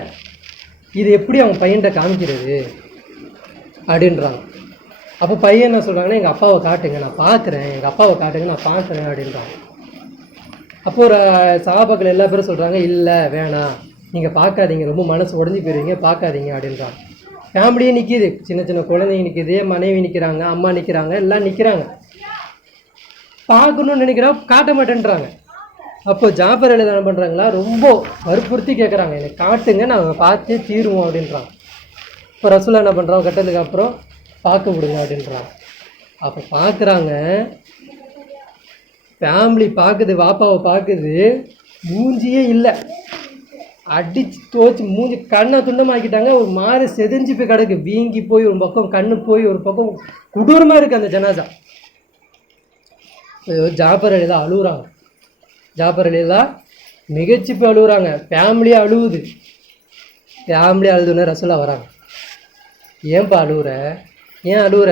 இது எப்படி அவங்க பையன்கிட்ட காமிக்கிறது அப்படின்றாங்க. அப்போ பையன் என்ன சொல்கிறாங்கன்னா, எங்கள் அப்பாவை காட்டுங்க நான் பார்க்குறேன், எங்கள் அப்பாவை காட்டுங்க நான் பார்க்குறேன் அப்படின்றாங்க. அப்போ ஒரு சஹாபாக்கள் எல்லா பேரும் சொல்கிறாங்க, இல்லை வேணாம், நீங்கள் பார்க்காதீங்க, ரொம்ப மனசு உடஞ்சி போயிருவீங்க, பார்க்காதீங்க அப்படின்றாங்க. ஃபேமிலியே நிற்கிது, சின்ன சின்ன குழந்தைங்க நிற்கிது, மனைவி நிற்கிறாங்க, அம்மா நிற்கிறாங்க, எல்லாம் நிற்கிறாங்க. பார்க்கணுன்னு நினைக்கிறோம், காட்ட மாட்டேன்றாங்க. அப்போ ஜாஃபர் அலி என்ன பண்ணுறாங்களா, ரொம்ப வற்புறுத்தி கேட்குறாங்க, எனக்கு காட்டுங்க நாங்கள் பார்த்தே தீருவோம் அப்படின்றாங்க. இப்போ ரசூலா என்ன பண்ணுறாங்க, கட்டதுக்கு அப்புறம் பார்க்க விடுங்க அப்படின்றாங்க. அப்போ பார்க்குறாங்க, ஃபேமிலி பார்க்குது, வாப்பாவை பார்க்குது, மூஞ்சியே இல்லை, அடித்து தோச்சு மூஞ்சி கண்ணை துண்டமாக்கிட்டாங்க, ஒரு மாதிரி செதிஞ்சு போய் கிடக்கு, வீங்கி போய் ஒரு பக்கம் கண்ணு போய் ஒரு பக்கம் கொடூரமாக இருக்குது அந்த ஜனாசா. ஜாஃபர் அலி தான் அழுகுறாங்க, ஜாஃபர் அலி தான் மிகச்சி போய் அழுகுறாங்க, ஃபேமிலியாக அழுகுது. ஃபேமிலி அழுதுன்னு ரசூலா வராங்க. ஏன்பா அழுகுற, ஏன் அழுகுற,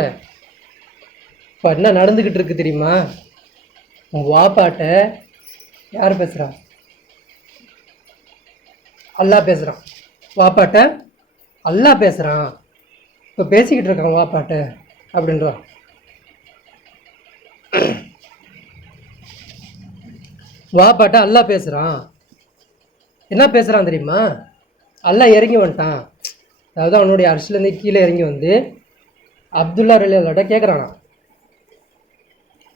இப்போ என்ன நடந்துக்கிட்டு இருக்கு தெரியுமா, உன் வாப்பாட்ட யார் பேசுகிறா, அல்லாஹ் பேசுகிறான், வாப்பாட்ட அல்லாஹ் பேசுகிறான், இப்போ பேசிக்கிட்டு இருக்கான் வாப்பாட்ட அப்படின்றான். வாப்பாட்ட அல்லாஹ் பேசுகிறான், என்ன பேசுகிறான் தெரியுமா, அல்லாஹ் இறங்கி வந்துட்டான், அதாவது அவனுடைய அரிசிலேருந்து கீழே இறங்கி வந்து அப்துல்லா ரலியல்லாஹு கேட்குறானா,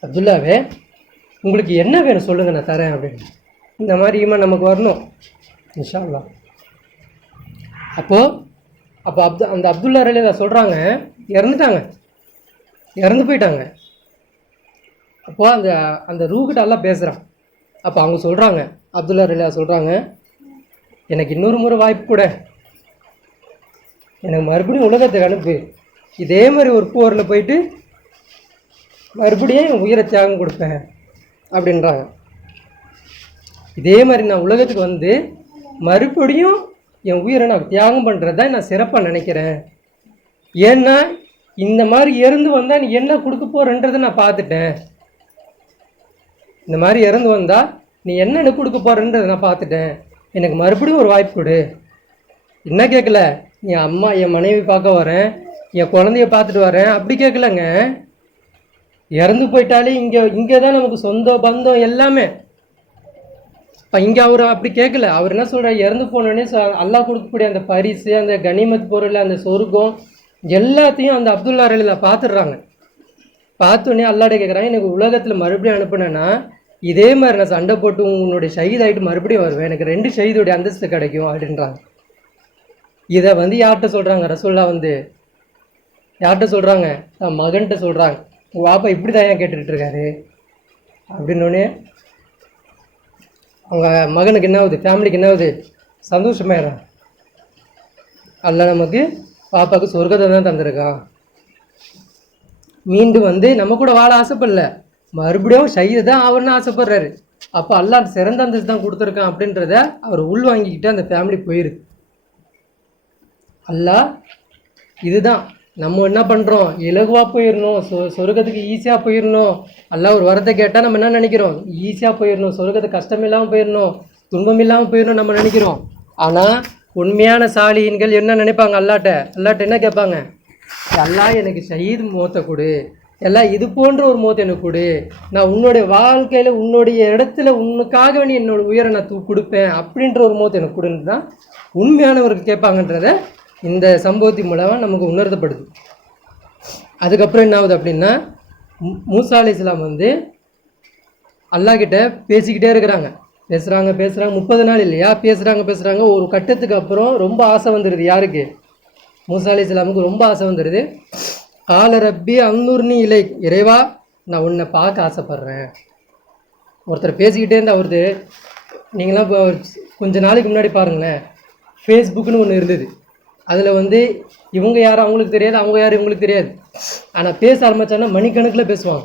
அப்துல்லாவே உங்களுக்கு என்ன வேணும் சொல்லுங்கள் நான் தரேன் அப்படின்னு. இந்த மாதிரி ஈமான் நமக்கு வரணும் இன்ஷா அல்லாஹ். அப்போ அந்த அப்துல்லா ரலியல்லாஹு சொல்கிறாங்க, இறந்துட்டாங்க, இறந்து போயிட்டாங்க. அப்போது அந்த ரூகிட்ட எல்லாம் பேசுகிறான். அப்போ அவங்க சொல்கிறாங்க, அப்துல்லா ரலியல்லாஹு சொல்கிறாங்க, எனக்கு இன்னொரு முறை வாய்ப்பு கூட, எனக்கு மறுபடியும் உலகத்துக்கு அனுப்பு, இதே மாதிரி ஒரு போரில் போயிட்டு மறுபடியும் என் உயிரை தியாகம் கொடுப்பேன் அப்படின்றாங்க. இதே மாதிரி நான் உலகத்துக்கு வந்து மறுபடியும் என் உயிரை நான் தியாகம் பண்ணுறது தான் நான் சிறப்பாக நினைக்கிறேன். ஏன்னா இந்த மாதிரி இறந்து வந்தால் நீ என்ன கொடுக்க போகிறன்றதை நான் பார்த்துட்டேன், இந்த மாதிரி இறந்து வந்தால் நீ என்னென்ன கொடுக்க போகிறன்றதை நான் பார்த்துட்டேன், எனக்கு மறுபடியும் ஒரு வாய்ப்பு கொடு. என்ன கேட்கல, என் அம்மா என் மனைவி பார்க்க வரேன், என் குழந்தைய பார்த்துட்டு வரேன் அப்படி கேட்கலங்க. இறந்து போயிட்டாலே இங்கே தான் நமக்கு சொந்த பந்தம் எல்லாமே. இப்போ இங்கே அவர் அப்படி கேட்கல. அவர் என்ன சொல்கிறார், இறந்து போனோடனே அல்லாஹ் கொடுக்கக்கூடிய அந்த பரிசு, அந்த கனிமத் பொருள், அந்த சொர்க்கம் எல்லாத்தையும் அந்த அப்துல்லா ரலியல்லாஹு பார்த்துடுறாங்க. பார்த்தோன்னே அல்லாஹ்ட கேட்குறாங்க, எனக்கு உலகத்தில் மறுபடியும் அனுப்புனேன்னா இதே மாதிரி நான் சண்டை போட்டு உன்னுடைய ஷஹீத் ஆகிட்டு மறுபடியும் வருவேன், எனக்கு 2 ஷஹீதுடைய அந்தஸ்து கிடைக்கும் அப்படின்றாங்க. இதை வந்து யார்கிட்ட சொல்கிறாங்க, ரசூல்லா வந்து யார்கிட்ட சொல்கிறாங்க, மகன்கிட்ட சொல்கிறாங்க. வாப்பா இப்படி தான் ஏன் கேட்டுக்கிட்டு இருக்காரு அப்படின்னோடனே அவங்க மகனுக்கு என்ன ஆகுது, ஃபேமிலிக்கு என்ன ஆகுது, சந்தோஷமாயிடுறான். அல்லாஹ் நமக்கு பாப்பாவுக்கு சொர்க்கத்தை தான் தந்திருக்கான், மீண்டும் வந்து நம்ம கூட வாழ ஆசைப்படல, மறுபடியும் ஷஹீது தான் ஆகணும்னு ஆசைப்படுறாரு. அப்போ அல்லாஹ் சிறந்த அந்தஸ்து தான் கொடுத்துருக்கான் அப்படின்றத அவர் உள் வாங்கிக்கிட்டு அந்த ஃபேமிலி போயிருக்கு. அல்லாஹ் இதுதான் நம்ம என்ன பண்ணுறோம், இலகுவாக போயிடணும், சொர்க்கத்துக்கு ஈஸியாக போயிடணும். அல்லாஹ் ஒரு வரத்தை கேட்டால் நம்ம என்ன நினைக்கிறோம், ஈஸியாக போயிடணும், சொர்க்கத்துக்கு கஷ்டம் இல்லாமல் போயிடணும், துன்பம் இல்லாமல் போயிடணும் நம்ம நினைக்கிறோம். ஆனால் உண்மையான சாலிஹீன்கள் என்ன நினைப்பாங்க, அல்லாட்ட என்ன கேட்பாங்க, அல்லாஹ் எனக்கு ஷஹீத் மௌத்தை கொடு, எல்லாம் இது போன்ற ஒரு மௌத் எனக்கு கொடு, நான் உன்னுடைய வாழ்க்கையில் உன்னுடைய இடத்துல உன்னுக்காக வேண்டி என்னோட உயிரை நான் கொடுப்பேன் அப்படின்ற ஒரு மௌத் எனக்கு கொடுன்னு தான் உண்மையானவர்கள் கேட்பாங்கன்றத இந்த சம்பவத்தின் மூலமாக நமக்கு உணர்த்தப்படுது. அதுக்கப்புறம் என்ன ஆகுது அப்படின்னா, மூசா அலைஹிஸ்ஸலாம் வந்து அல்லாஹ் கிட்ட பேசிக்கிட்டே இருக்கிறாங்க. பேசுகிறாங்க 30 நாள் இல்லையா, பேசுகிறாங்க. ஒரு கட்டத்துக்கு அப்புறம் ரொம்ப ஆசை வந்துடுது. யாருக்கு? மூசா அலைஹிஸ்ஸலாமுக்கு ரொம்ப ஆசை வந்துடுது. கால ரப்பி அன்னுர்னி இலை, இறைவா நான் உன்னை பார்க்க ஆசைப்பட்றேன். ஒருத்தர் பேசிக்கிட்டே இருந்தால் ஒருத்தர், நீங்களாம் இப்போ கொஞ்சம் நாளைக்கு முன்னாடி பாருங்களேன், ஃபேஸ்புக்குன்னு ஒன்று இருந்தது. அதில் வந்து இவங்க யாரும் அவங்களுக்கு தெரியாது, அவங்க யாரும் இவங்களுக்கு தெரியாது. ஆனால் பேச ஆரம்பித்தாங்கன்னா மணிக்கணக்கில் பேசுவாங்க.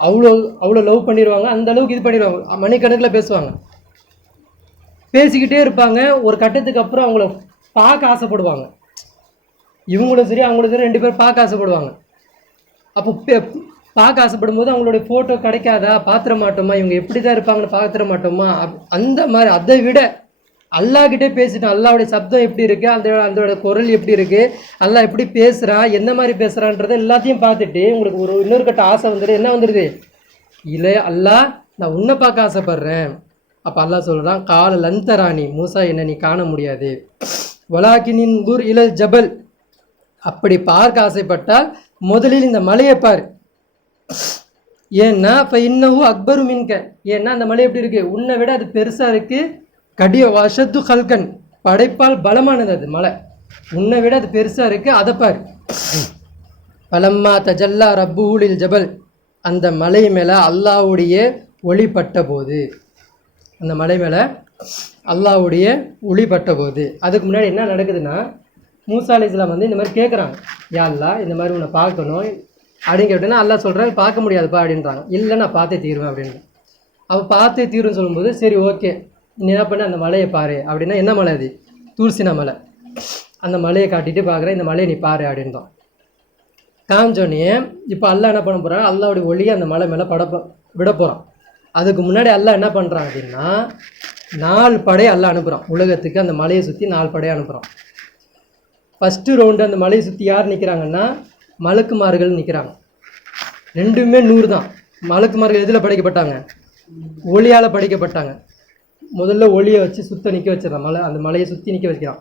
அவ்வளோ லவ் பண்ணிடுவாங்க, அந்த அளவுக்கு இது பண்ணிடுவாங்க, மணிக்கணக்கில் பேசுவாங்க, பேசிக்கிட்டே இருப்பாங்க. ஒரு கட்டத்துக்கு அப்புறம் அவங்கள பார்க்க ஆசைப்படுவாங்க. இவங்களும் சரி அவங்களும் சரி 2 பேர் பார்க்க ஆசைப்படுவாங்க. அப்போ பார்க்க ஆசைப்படும் போது அவங்களுடைய ஃபோட்டோ கிடைக்காதா, பார்த்துட மாட்டோமா, இவங்க எப்படி தான் இருப்பாங்கன்னு பார்த்துட மாட்டோமா, அந்த மாதிரி. அதை விட அல்லாஹ்கிட்டே பேசிட்டோம், அல்லாஹ்வுடைய சப்தம் எப்படி இருக்குது, அதோட குரல் எப்படி இருக்குது, அல்லாஹ் எப்படி பேசுகிறான், எந்த மாதிரி பேசுகிறான்றதை எல்லாத்தையும் பார்த்துட்டு உங்களுக்கு ஒரு இன்னொரு கட்ட ஆசை வந்துடுது. என்ன வந்துடுது? இல்லை அல்லாஹ் நான் உன்னை பார்க்க ஆசைப்பட்றேன். அப்போ அல்லாஹ் சொல்கிறான், கால லந்தராணி, மூசா என்னை நீ காண முடியாது, வலாக்கினின் துர் இலல் ஜபல், அப்படி பார்க்க ஆசைப்பட்டால் முதலில் இந்த மலையை பார். ஏன்னா இப்போ இன்னமும் அக்பரு மின்க, ஏன்னா அந்த மலை எப்படி இருக்குது, உன்னை விட அது பெருசாக இருக்குது. கடிய வஷத்து ஹல்கன், படைப்பால் பலமானது அது மலை, உன்னை விட அது பெருசாக இருக்குது, அதை பார். பலம்மா தஜல்லா ரப்புலில் ஜபல், அந்த மலை மேலே அல்லாஹ்வுடைய ஒளிப்பட்ட போது, அந்த மலை மேலே அல்லாஹ்வுடைய ஒளிப்பட்ட போது. அதுக்கு முன்னாடி என்ன நடக்குதுன்னா, மூசா அலைஹிஸ்ஸலாம் வந்து இந்த மாதிரி கேட்குறாங்க, யா அல்லாஹ் இந்த மாதிரி உன்னை பார்க்கணும் அப்படின்னு கேட்டோன்னா, அல்லாஹ் சொல்கிறாங்க பார்க்க முடியாதுப்பா அப்படின்றாங்க. இல்லை நான் பார்த்தே தீருவேன் அப்படின்னு. அப்போ பார்த்தே தீருன்னு சொல்லும்போது, சரி ஓகே நீ என்ன பண்ண, அந்த மலையை பாரு அப்படின்னா. என்ன மலை அது? தூர்சினா மலை. அந்த மலையை காட்டிட்டு பார்க்குறேன், இந்த மலையை நீ பாரு அப்படின்றோம். காமிச்சோடனே இப்போ அல்லாஹ் என்ன பண்ண போகிறான், அல்லாஹ்வுடைய ஒளியை அந்த மலை மேலே விட போகிறான். அதுக்கு முன்னாடி அல்லாஹ் என்ன பண்ணுறான் அப்படின்னா, 4 படையை அல்லாஹ் அனுப்புகிறான் உலகத்துக்கு. அந்த மலையை சுற்றி 4 படையை அனுப்புகிறான். ஃபஸ்ட்டு ரவுண்டு அந்த மலையை சுற்றி யார் நிற்கிறாங்கன்னா, மலக்குமார்கள் நிற்கிறாங்க. 2மே 100 தான். மலக்குமார்கள் எதில் படைக்கப்பட்டாங்க? ஒளியால் படைக்கப்பட்டாங்க. முதல்ல ஒளியை வச்சு சுத்த நிற்க வச்சிடறான், அந்த மலையை சுற்றி நிற்க வைக்கிறான்.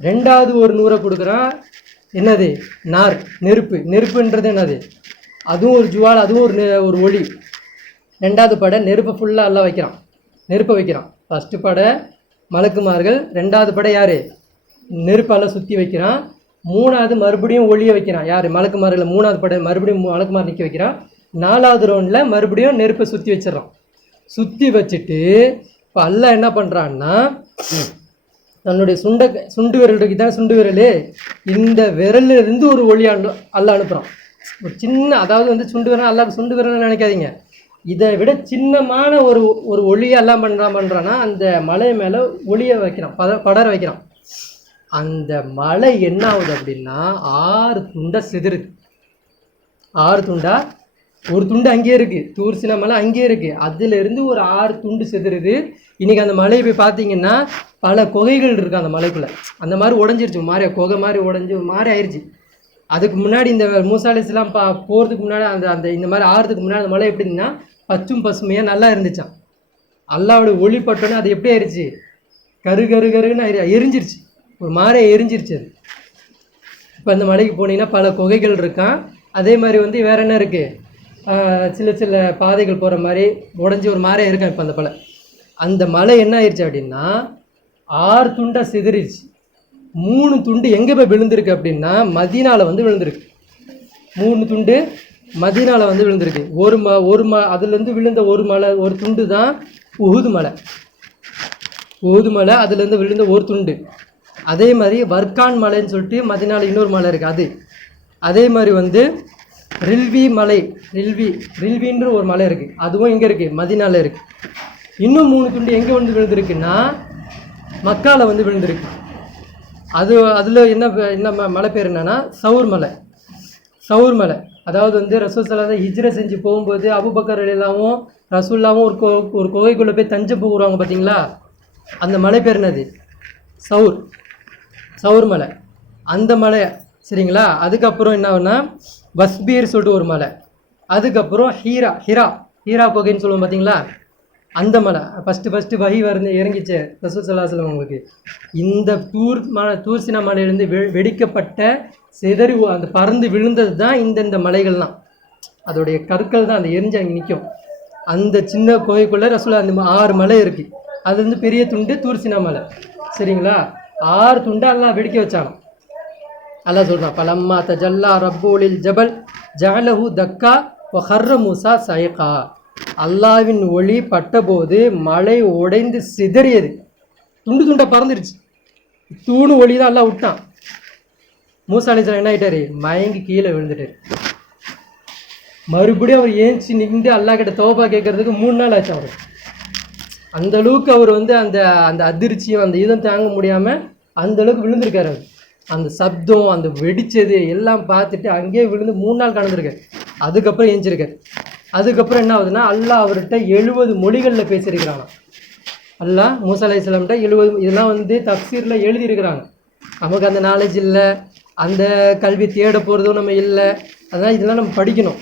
2வது ஒரு 100 கொடுக்குறான். என்னது? நார், நெருப்புன்றது என்னது? அதுவும் ஒரு ஜுவால், அதுவும் ஒரு ஒளி. 2வது படை நெருப்பை ஃபுல்லாக எல்லாம் வைக்கிறான், நெருப்பை வைக்கிறான். ஃபஸ்ட்டு படை மலக்குமார்கள், 2வது படை யார்? நெருப்பால் சுற்றி வைக்கிறான். 3வது மறுபடியும் ஒளியை வைக்கிறான். யார்? மலக்குமார்கள். 3வது படை மறுபடியும் மலக்குமார் நிற்க வைக்கிறான். 4வது ரவுண்டில் மறுபடியும் நெருப்பை சுற்றி வச்சிடறான். சுற்றி வச்சுட்டு இப்போ அல்லாஹ் என்ன பண்ணுறான்னா, தன்னுடைய சுண்டு விரல் இருக்குது தான், சுண்டு விரல், இந்த விரலிருந்து ஒரு ஒளி அல்லாஹ் அனுப்புகிறான். ஒரு சின்ன, அதாவது வந்து சுண்டு விரல், அல்லாஹ் சுண்டு விரல்னு நினைக்காதீங்க, இதை விட சின்னமான ஒரு ஒளியை எல்லாம் பண்ணுறான்னா அந்த மலை மேலே ஒளியை வைக்கிறான், படர வைக்கிறான். அந்த மலை என்ன ஆகுது அப்படின்னா 6 துண்டா சிதறுது. 6 துண்டா, ஒரு துண்டு அங்கேயே இருக்குது, தூர்சினா மலை அங்கேயே இருக்குது, அதிலிருந்து ஒரு 6 துண்டு சிதறுது. இன்றைக்கி அந்த மலையை போய் பார்த்தீங்கன்னா பல குகைகள் இருக்குது அந்த மலைக்குள்ளே. அந்த மாதிரி உடஞ்சிருச்சு, மாறி குகை மாதிரி உடஞ்சி மாறி ஆயிடுச்சு. அதுக்கு முன்னாடி இந்த மூசா அலைஹிஸ்ஸலாம் போகிறதுக்கு முன்னாடி அந்த இந்த மாதிரி ஆகிறதுக்கு முன்னாடி அந்த மலை எப்படின்னா பச்சும் பசுமையாக நல்லா இருந்துச்சான். அல்லாஹ்வுடைய ஒளி பட்டோன்னே அது எப்படி ஆயிடுச்சு, கருன்னு எரிஞ்சிருச்சு, ஒரு மாதிரி எரிஞ்சிருச்சு அது. இப்போ அந்த மலைக்கு போனீங்கன்னா பல குகைகள் இருக்கான். அதே மாதிரி வந்து வேறு என்ன இருக்குது, சில பாதைகள் போகிற மாதிரி உடஞ்சி ஒரு மாதிரியாக இருக்கான். இப்போ அந்த அந்த மலை என்ன ஆயிடுச்சு அப்படின்னா 6 துண்டாக சிதறிடுச்சு. 3 துண்டு எங்கே போய் விழுந்திருக்கு அப்படின்னா மதீனாவில் வந்து விழுந்திருக்கு. 3 துண்டு மதீனாவில் வந்து விழுந்திருக்கு. அதுலேருந்து விழுந்த ஒரு துண்டு தான் உஹுது மலை. அதுலேருந்து விழுந்த ஒரு துண்டு. அதே மாதிரி வர்கான் மலைன்னு சொல்லிட்டு மதீனாவில் இன்னொரு மலை இருக்குது, அது. அதே மாதிரி வந்து ரில்வி மலை, ரில்வின்ற ஒரு மலை இருக்குது, அதுவும் எங்கே இருக்குது, மதீனாவில் இருக்குது. இன்னும் 3 துண்டு எங்கே வந்து விழுந்திருக்குன்னா மக்காவில் வந்து விழுந்திருக்கு. அதில் என்ன மலை பேர் என்னன்னா சவுர் மலை. அதாவது வந்து ரசூல் ஸல்லல்லாஹு அலைஹி வஸல்லம் ஹிஜ்ரா செஞ்சு போகும்போது அபூபக்கர் ரலியல்லாஹு ரசூலுல்லாஹும் ஒரு குகைக்குள்ளே போய் தஞ்சை போகிறாங்க பார்த்தீங்களா, அந்த மலை பேர் என்னது, சவுர் மலை. அந்த மலை சரிங்களா. அதுக்கப்புறம் என்ன ஆகுனா வஸ்பீர் சொல்லிட்டு ஒரு மலை, அதுக்கப்புறம் ஹீரா குகைன்னு சொல்லுவோம் பார்த்தீங்களா, அந்த மலை. ஃபஸ்ட்டு வஹி இறங்கிச்சு ரசூல் ஸல்லல்லாஹு அலைஹி வஸல்லம் அவங்களுக்கு. இந்த தூர் சினா மலையிலேருந்து வெடிக்கப்பட்ட சிதறி அந்த பறந்து விழுந்தது தான் இந்த மலைகள்லாம். அதோடைய கற்கள் தான் அந்த எரிஞ்சு அங்கே நிற்கும். அந்த சின்ன கோயிலுக்குள்ளே ரசூல் அந்த 6 மலை இருக்குது. அது வந்து பெரிய துண்டு தூர் சினா மலை. சரிங்களா. 6 துண்டு அல்லாஹ் வெடிக்க வச்சாங்க. அல்லாஹ் சொல்கிறான், பலம்மா தஜல்லா ரப்பூலில் ஜபல் ஜஅலஹு தக்கா வ ஹர்ர மூசா சயகா. அல்லாவின் ஒளி பட்டபோது மலை உடைந்து சிதறியது, துண்டு துண்டா பறந்துருச்சு. தூணு ஒளி தான் அல்லாஹ் விட்டான். மூசா அலைஹிஸ்ஸலாம் என்ன ஆகிட்டாரு, மயங்கி கீழே விழுந்துட்டார். மறுபடியும் அவர் ஏஞ்சி நின்று அல்லாஹ் கிட்ட தௌபா கேட்கறதுக்கு 3 நாள் ஆச்சு அவர். அந்த அளவுக்கு அவர் வந்து அந்த அந்த அதிர்ச்சியும் அந்த இதுவும் தாங்க முடியாமல் அந்த அளவுக்கு விழுந்திருக்காரு. அவர் அந்த சப்தம் அந்த வெடிச்சது எல்லாம் பார்த்துட்டு அங்கேயே விழுந்து 3 நாள் கடந்திருக்காரு. அதுக்கப்புறம் ஏஞ்சிருக்காரு. அதுக்கப்புறம் என்ன ஆகுதுன்னா, அல்லாஹ் அவர்கிட்ட 70 மொழிகளில் பேசியிருக்கிறாங்க. அல்லாஹ் மூசா அலைஹிஸ்ஸலாம்கிட்ட 70, இதெல்லாம் வந்து தஃப்சீரில் எழுதியிருக்கிறாங்க. நமக்கு அந்த நாலேஜ் இல்லை, அந்த கல்வி தேட போகிறதும் நம்ம இல்லை. அதனால் இதெல்லாம் நம்ம படிக்கணும்.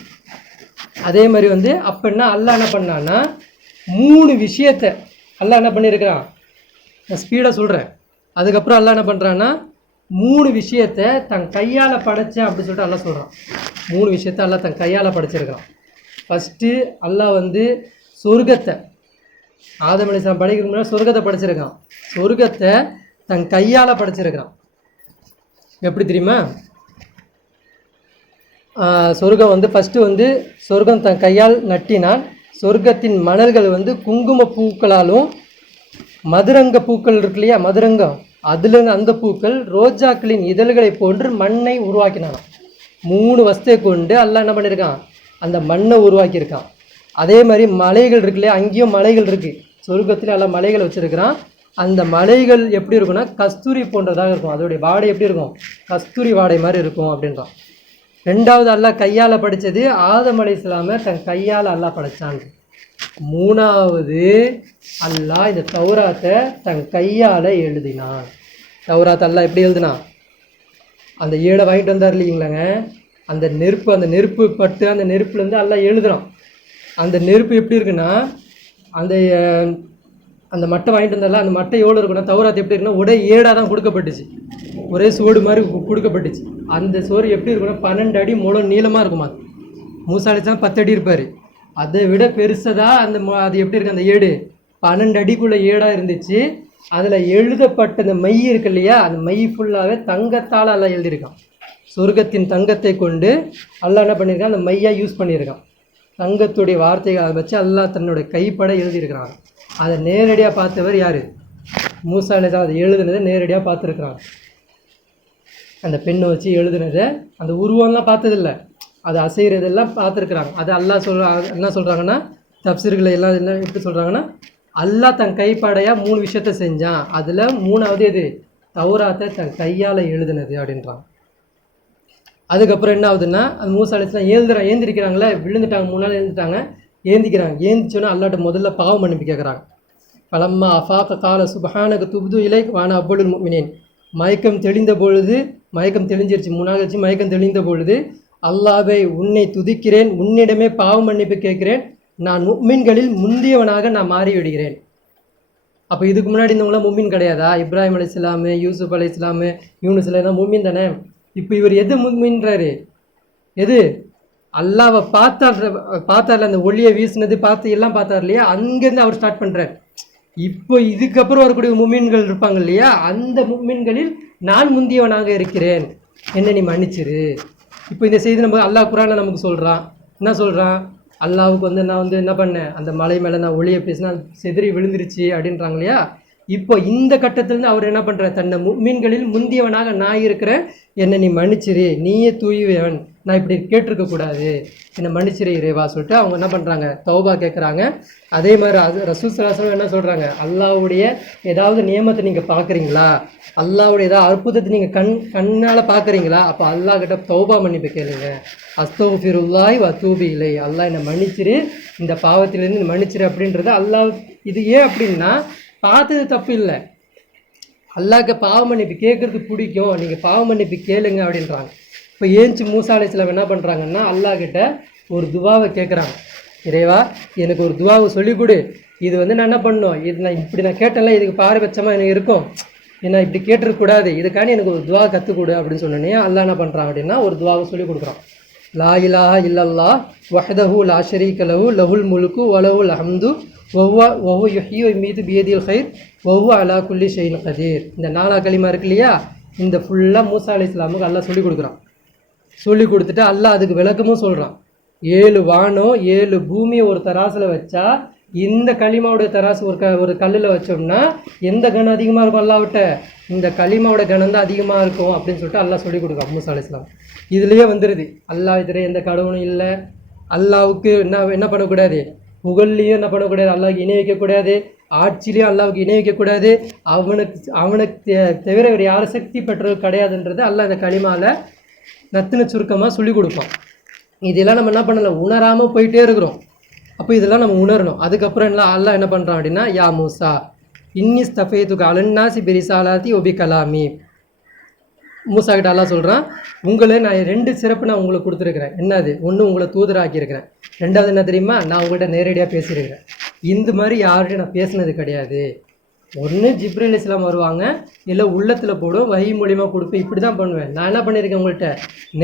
அதே மாதிரி வந்து அப்போ என்ன அல்லாஹ் என்ன பண்ணான்னா 3 விஷயத்தை அல்லாஹ் என்ன பண்ணியிருக்கிறான், நான் ஸ்பீடாக சொல்கிறேன். அதுக்கப்புறம் அல்லாஹ் என்ன பண்ணுறான்னா 3 விஷயத்தை தன் கையால் படைச்சேன் அப்படின்னு சொல்லிட்டு அல்லாஹ் சொல்கிறான். 3 விஷயத்தை அல்லாஹ் தன் கையால் படைச்சிருக்கிறான். ஃபஸ்ட்டு அல்லாஹ் வந்து சொர்க்கத்தை, ஆதம் அலைஹிஸ்ஸலாம் படைக்கிறதுக்கு முன்னாடி சொர்க்கத்தை படைச்சிருக்கான். சொர்க்கத்தை தன் கையால் படைச்சிருக்கிறான். எப்படி தெரியுமா, சொர்க்கம் வந்து ஃபஸ்ட்டு வந்து சொர்க்கம் தன் கையால் நட்டினால் சொர்க்கத்தின் மணல்கள் வந்து குங்கும பூக்களாலும் மதுரங்க பூக்கள் இருக்கு இல்லையா, மதுரங்கம், அதுலேருந்து அந்த பூக்கள் ரோஜாக்களின் இதழ்களை போன்று மண்ணை உருவாக்கினான். 3 வஸ்துவை கொண்டு அல்லாஹ் என்ன பண்ணியிருக்கான், அந்த மண்ணை உருவாக்கியிருக்கான். அதே மாதிரி மலைகள் இருக்கு இல்லையா, அங்கேயும் மலைகள் இருக்குது. சொர்க்கத்தில் எல்லாம் மலைகள் வச்சுருக்கிறான். அந்த மலைகள் எப்படி இருக்குன்னா கஸ்தூரி போன்றதாக இருக்கும். அதோடைய வாடை எப்படி இருக்கும், கஸ்தூரி வாடை மாதிரி இருக்கும் அப்படின்றான். 2வது அல்லாஹ் கையால் படைத்தது ஆதம் அலைஹிஸ்ஸலாமை தன் கையால் அல்லாஹ் படைச்சான். 3வது அல்லாஹ் இந்த தௌராத்தை தன் கையால் எழுதினான். தௌராத் அல்லாஹ் எப்படி எழுதினான், அந்த ஏடை வாங்கிட்டு வந்தார் இல்லைங்களாங்க, அந்த நெருப்பு பட்டு அந்த நெருப்புலேருந்து அல்லாஹ் எழுதுறான். அந்த நெருப்பு எப்படி இருக்குன்னா, அந்த மட்டை வாங்கிட்டு வந்தால அந்த மட்டை எவ்வளோ இருக்குன்னா, தௌராத் எப்படி இருக்குன்னா ஒரே ஏடாக தான் கொடுக்கப்பட்டுச்சு, ஒரே சோடு மாதிரி கொடுக்கப்பட்டுச்சு. அந்த சோறு எப்படி இருக்குன்னா 12 அடி முழம் நீளமாக இருக்குமா. மூசா அலைஹிஸ்ஸலாம் 10 அடி இருப்பார். அதை விட பெருசதாக அது எப்படி இருக்குது, அந்த ஏடு 12 அடிக்குள்ளே ஏடாக இருந்துச்சு. அதில் எழுதப்பட்ட அந்த மை இருக்கு இல்லையா, அந்த மை ஃபுல்லாகவே தங்கத்தால் எல்லாம் எழுதியிருக்கான். சொர்க்கத்தின் தங்கத்தை கொண்டு அல்லாஹ் என்ன பண்ணியிருக்கான், அந்த மையாக யூஸ் பண்ணியிருக்கான். தங்கத்துடைய வார்த்தைகளை வச்சு அல்லாஹ் தன்னுடைய கைப்பட எழுதியிருக்கிறான். அதை நேரடியாக பார்த்தவர் யார், மூசா அலைஹிஸ்ஸலாம். அதை எழுதுனதை நேரடியாக பார்த்துருக்குறாங்க. அந்த பெண்ணை வச்சு எழுதுனதை, அந்த உருவம்லாம் பார்த்ததில்லை, அது அசைகிறதெல்லாம் பார்த்துருக்குறாங்க. அது அல்லாஹ் என்ன சொல்கிறாங்கன்னா, தப்சீர்களை எல்லாம் என்ன எப்படி சொல்கிறாங்கன்னா, அல்லாஹ் தன் கைப்படையாக 3 விஷயத்த செஞ்சான். அதில் 3வது எது, தௌராத்தை தன் கையால் எழுதுனது அப்படின்றாங்க. அதுக்கப்புறம் என்ன ஆகுதுன்னா, அது மூசா அலைஹிஸ்ஸலாம் ஏந்திரிக்கிறாங்களே, விழுந்துட்டாங்க, 3 நாள் எழுந்துட்டாங்க, ஏந்திச்சோன்னா அல்லாட்ட முதல்ல பாவம் மன்னிப்பு கேட்குறாங்க. பலம்மா அஃபாக கால சுபஹானக துப்து இலை வான அவ்வளுல் முஃமினீன். மயக்கம் தெளிஞ்சிருச்சு, 3 நாள் கழிச்சு மயக்கம் தெளிந்த பொழுது, அல்லாஹ்வை உன்னை துதிக்கிறேன், உன்னிடமே பாவம் மன்னிப்பு கேட்கிறேன், நான் முஃமின்களில் முந்தியவனாக நான் மாறிவிடுகிறேன். அப்போ இதுக்கு முன்னாடி இருந்தவங்களாம் முஃமின் கிடையாதா, இப்ராஹிம் அலைஹிஸ்ஸலாம், யூசுப் அலைஹிஸ்ஸலாம், யூனுஸ் அலைஹிஸ்ஸலாம் முஃமின் தானே. இப்போ இவர் எது முஃமின்றாரு, எது அல்லாவை பார்த்தார்ல, அந்த ஒளியை வீசினது பார்த்து எல்லாம் பார்த்தார் இல்லையா, அங்கேருந்து அவர் ஸ்டார்ட் பண்ணுறார். இப்போ இதுக்கப்புறம் வரக்கூடிய முஃமின்கள் இருப்பாங்க இல்லையா, அந்த முஃமின்களில் நான் முந்தியவனாக இருக்கிறேன், என்ன நீ மன்னிச்சிரு. இப்போ இந்த செய்தி நம்ம அல்லாஹ் குர்ஆனில் நமக்கு சொல்கிறான். என்ன சொல்கிறான், அல்லாவுக்கு வந்து நான் வந்து என்ன பண்ணேன், அந்த மலை மேலே நான் ஒளியை பேசினா செதறி விழுந்துருச்சு அப்படின்றாங்க இல்லையா. இப்போ இந்த கட்டத்திலேருந்து அவர் என்ன பண்ணுறார், தன்னை முஃமின்களில் முந்தியவனாக நான் இருக்கிறேன், என்னை நீ மன்னிச்சிரு, நீயே தூய்வன், நான் இப்படி கேட்டிருக்கக்கூடாது, என்னை மன்னிச்சிரு இறைவா சொல்லிட்டு அவங்க என்ன பண்ணுறாங்க, தௌபா கேட்குறாங்க. அதே மாதிரி ரசூல் ஸல்லல்லாஹு அலைஹி வஸல்லம் என்ன சொல்கிறாங்க, அல்லாஹ்வுடைய ஏதாவது நியமத்தை நீங்கள் பார்க்குறீங்களா, அல்லாஹ்வுடைய ஏதாவது அற்புதத்தை நீங்கள் கண்ணால் பார்க்குறீங்களா, அப்போ அல்லாஹ் கிட்ட தௌபா மன்னிப்பு கேளுங்க. அஸ்தக்ஃபிருல்லாஹி வ அத்தூபு இலை, அல்லாஹ் என்னை மன்னிச்சிரு, இந்த பாவத்திலேருந்து மன்னிச்சிரு அப்படின்றது அல்லாஹ். இது ஏன் அப்படின்னா, பார்த்தது தப்பு இல்லை, அல்லாஹ்க்கு பாவ மன்னிப்பு கேட்குறது பிடிக்கும், நீங்கள் பாவ மன்னிப்பு கேளுங்க அப்படின்றாங்க. இப்போ ஏஞ்சி மூசா அலைஹிஸ்ஸலாம் என்ன பண்ணுறாங்கன்னா அல்லாஹ்கிட்ட ஒரு துவாவை கேட்குறாங்க. இறைவா எனக்கு ஒரு துவாவை சொல்லிக் கொடு, இது நான் என்ன பண்ணணும், இது நான் இப்படி நான் கேட்டேன்ல, இதுக்கு பாரபட்சமாக எனக்கு இருக்கும், நான் இப்படி கேட்டிருக்கக்கூடாது, இதுக்காண்டி எனக்கு ஒரு துவா கற்றுக் கொடு அப்படின்னு சொன்னோன்னே அல்லாஹ் என்ன பண்ணுறான் அப்படின்னா ஒரு துவாவை சொல்லி கொடுக்குறான். லா இலாஹ இல்லல்லாஹ் வஹ்தஹு லா ஷரீக லஹு லஹுல் முல்கு வலஹுல் ஹம்து வஹுவ யுஹ்யி வ யுமீது பியதில் கைர் வஹுவ அலா குல்லி ஷைஇன் கதீர். இந்த 4 களிமா இருக்கு இல்லையா, இந்த ஃபுல்லாக மூசா அலைஹிஸ்ஸலாமுக்கு அல்லாஹ் சொல்லி கொடுக்குறான். சொல்லி கொடுத்துட்டு அல்லாஹ் அதுக்கு விளக்கமும் சொல்கிறான். 7 வானம் 7 பூமியை ஒரு தராசில் வச்சா இந்த களிமாவுடைய தராசு ஒரு கல்லில் வச்சோம்னா எந்த கணம் அதிகமாக இருக்கும் அல்லாஹ்விட்ட, இந்த களிமாவோட கணம் தான் அதிகமாக இருக்கும் அப்படின்னு சொல்லிட்டு அல்லாஹ் சொல்லி கொடுக்குறான் மூசா அலைஹிஸ்ஸலாம். இதுலேயே வந்துடுது அல்லாஹ் எதிரே எந்த கடவுளும் இல்லை, அல்லாஹ்வுக்கு என்ன பண்ணக்கூடாது, புகழ்லையும் என்ன பண்ணக்கூடாது, அல்லாஹ்வுக்கு இணை வைக்கக்கூடாது, ஆட்சிலையும் அல்லாஹ்வுக்கு இணை வைக்கக்கூடாது, அவனுக்கு தவிர வேறு யாரும் சக்தி பெற்றவர் கிடையாதுன்றது அல்லாஹ் இந்த களிமாவில் நத்துன சுருக்கமாக சொல்லி கொடுப்பான். இதெல்லாம் நம்ம என்ன பண்ணல, உணராமல் போயிட்டே இருக்கிறோம். அப்போ இதெல்லாம் நம்ம உணரணும். அதுக்கப்புறம் அல்லாஹ் என்ன பண்ணுறான் அப்படின்னா யா மூசா இன்னி ஸ்தஃபைதுக அலன்னாசி பிரிசாலாத்தி ஒபி கலாமி. மூசா கிட்ட அல்லாஹ் சொல்கிறான், உங்களை நான் 2 சிறப்பு நான் உங்களுக்கு கொடுத்துருக்குறேன். என்னது, ஒன்று உங்களை தூதராக்கியிருக்கிறேன், 2வது என்ன தெரியுமா, நான் உங்கள்கிட்ட நேரடியாக பேசியிருக்கிறேன். இந்த மாதிரி யார்கிட்டையும் நான் பேசினது கிடையாது. ஒன்று ஜிப்ரீல் அலைஹிஸ்ஸலாம் வருவாங்க, இல்லை உள்ளத்தில் போடும் வஹி மூலியமாக கொடுப்பேன், இப்படி தான் பண்ணுவேன். நான் என்ன பண்ணியிருக்கேன், உங்கள்கிட்ட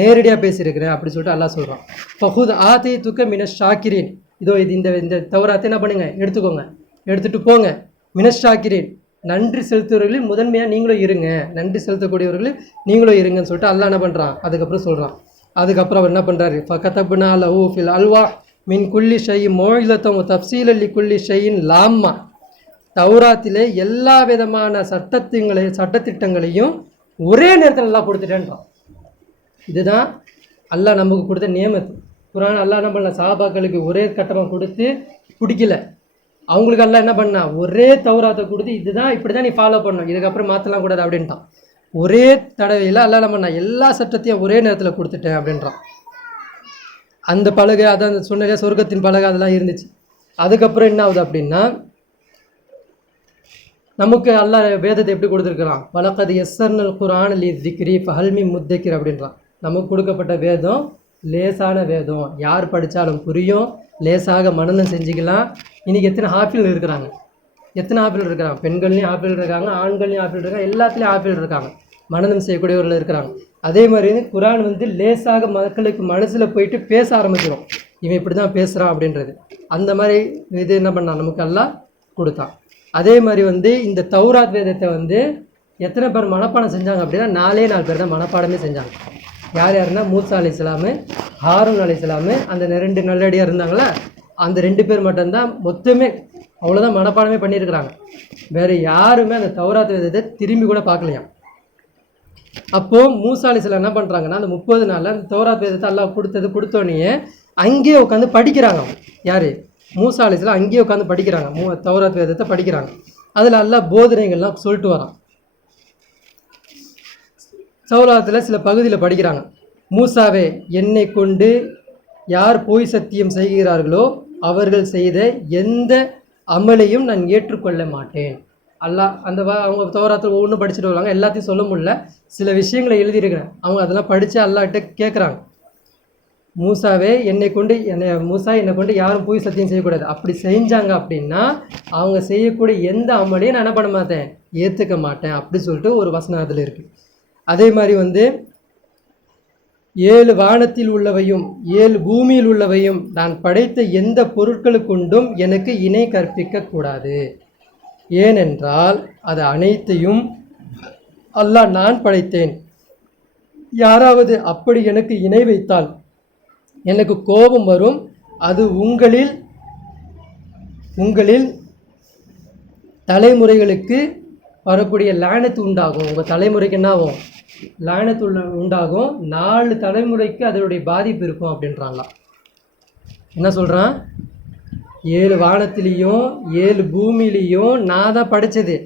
நேரடியாக பேசியிருக்கிறேன் அப்படி சொல்லிட்டு அல்லாஹ் சொல்கிறான். ஃபஹுத் ஆத்தை துக்க மினஷ் ஷாக்கிரீன். இதோ இது இந்த தௌராத்தை என்ன பண்ணுங்க, எடுத்துக்கோங்க, எடுத்துகிட்டு போங்க. மினஷ் ஷாக்கிரீன், நன்றி செலுத்துவர்களில் முதன்மையாக நீங்களும் இருங்க, நன்றி செலுத்தக்கூடியவர்கள் நீங்களும் இருங்கன்னு சொல்லிட்டு அல்லாஹ் என்ன பண்ணுறான், அதுக்கப்புறம் சொல்கிறான். அதுக்கப்புறம் அவர் என்ன பண்ணுறாரு, ஃபகதப்னா லஹு ஃபில் அல்வாஹ் மின் குல்லி ஷைஇன் மௌஇஸத்தன் வ தஃப்ஸீலன் லிகுல்லி ஷைஇன் லாம்மா. தௌராத்திலே எல்லா விதமான சட்டத்திட்டங்களையும் ஒரே நேரத்தில் அல்லாஹ் கொடுத்துட்டேன்றான். இதுதான் அல்லாஹ் நமக்கு கொடுத்த நியமத்து. குர்ஆன் அல்லாஹ் என்ன பண்ண, சஹாபாக்களுக்கு ஒரே கட்டமாக கொடுத்து பிடிக்கல, அவங்களுக்கு அல்லாஹ் என்ன பண்ணா ஒரே தௌராத்தை கொடுத்து இதுதான் இப்படி தான் நீ ஃபாலோ பண்ணணும், இதுக்கப்புறம் மாற்றலாம் கூடாது அப்படின்ட்டான். ஒரே தடவையில் அல்லாஹ் என்ன பண்ணா எல்லா சட்டத்தையும் ஒரே நேரத்தில் கொடுத்துட்டேன் அப்படின்றான். அந்த பலகை அதான் சொன்ன சொர்க்கத்தின் பலகை அதெல்லாம் இருந்துச்சு. அதுக்கப்புறம் என்ன ஆகுது அப்படின்னா, நமக்கு அல்லாஹ் வேதத்தை எப்படி கொடுத்துருக்குறான், வலக்கது யஸ்ஸர்னல் குர்ஆன லிஸ்ஸிக்ரி ஃபஹல் மின் முத்தக்கிர் அப்படின்றான். நமக்கு கொடுக்கப்பட்ட வேதம் லேசான வேதம், யார் படித்தாலும் புரியும், லேசாக மனனம் செஞ்சுக்கலாம். இன்றைக்கி எத்தனை ஹாஃபில் இருக்கிறாங்க, பெண்கள்லையும் ஹாஃபில் இருக்காங்க, ஆண்கள்லையும் ஹாஃபில் இருக்காங்க, எல்லாத்துலேயும் ஹாஃபில் இருக்காங்க, மனனம் செய்யக்கூடியவர்கள் இருக்கிறாங்க. அதே மாதிரி குர்ஆன் லேசாக மக்களுக்கு மனசில் போயிட்டு பேச ஆரம்பிச்சிடும், இவன் இப்படி தான் பேசுகிறான் அப்படின்றது. அந்த மாதிரி இது என்ன பண்ணான், நமக்கு அல்லாஹ் கொடுத்தான். அதே மாதிரி இந்த தௌராத் வேதத்தை எத்தனை பேர் மனப்பாடம் செஞ்சாங்க அப்படின்னா 4 பேர் தான் மனப்பாடமே செஞ்சாங்க. யார் யாருன்னா மூசா அலைஹிஸ்ஸலாம், ஹாரூன் அலைஹிஸ்ஸலாம், அந்த 2 நல்லடியாக இருந்தாங்களே அந்த 2 பேர் மட்டும்தான் மொத்தமே அவ்வளோதான் மனப்பாடமே பண்ணியிருக்கிறாங்க. வேறு யாருமே அந்த தௌராத் வேதத்தை திரும்பி கூட பார்க்கலையாம். அப்போது மூசா அலைஹிஸ்ஸலாம் என்ன பண்ணுறாங்கன்னா அந்த 30 நாளில் அந்த தௌராத் வேதத்தை அல்லாஹ் கொடுத்தோடனே அங்கேயே உட்காந்து படிக்கிறாங்க. யார், மூசா அலைஹிஸ்ஸலாம் அங்கேயே உட்காந்து படிக்கிறாங்க, தௌராத் வேதத்தை படிக்கிறாங்க. அதில் அல்லாஹ் போதனைகள்லாம் சொல்லிட்டு வரான். தௌராத்தில் சில பகுதியில் படிக்கிறாங்க, மூசாவே என்னை கொண்டு யார் போய் சத்தியம் செய்கிறார்களோ அவர்கள் செய்த எந்த அமலையும் நான் ஏற்றுக்கொள்ள மாட்டேன். அல்லாஹ் அவங்க தௌராத்தில் ஒவ்வொன்றும் படிச்சுட்டு வருவாங்க, எல்லாத்தையும் சொல்ல முடியல, சில விஷயங்களை எழுதியிருக்கிறேன். அவங்க அதெல்லாம் படித்து அல்லாஹ்கிட்ட கேட்குறாங்க, மூசாவே என்னை கொண்டு யாரும் போய் சத்தியம் செய்யக்கூடாது. அப்படி செஞ்சாங்க அப்படின்னா அவங்க செய்யக்கூடிய எந்த அமலையும் நான் என்ன பண்ண மாட்டேன், ஏற்றுக்க மாட்டேன் அப்படி சொல்லிட்டு ஒரு வசனம் அதில் இருக்குது. அதே மாதிரி 7 வானத்தில் உள்ளவையும் 7 பூமியில் உள்ளவையும் நான் படைத்த எந்த பொருட்களுக்குண்டும் எனக்கு இணை கற்பிக்க கூடாது. ஏனென்றால் அது அனைத்தையும் அல்லாஹ் நான் படைத்தேன். யாராவது அப்படி எனக்கு இணை வைத்தால் எனக்கு கோபம் வரும். அது உங்களில் தலைமுறைகளுக்கு வரக்கூடிய லானத்து உண்டாகும். உங்கள் தலைமுறைக்கு என்ன ஆகும், லானத்து உண்டாகும். 4 தலைமுறைக்கு அதனுடைய பாதிப்பு இருக்கும் அப்படின்றாங்களா. என்ன சொல்கிறான், 7 வானத்திலையும் 7 பூமியிலையும் நான் தான் படைச்சது,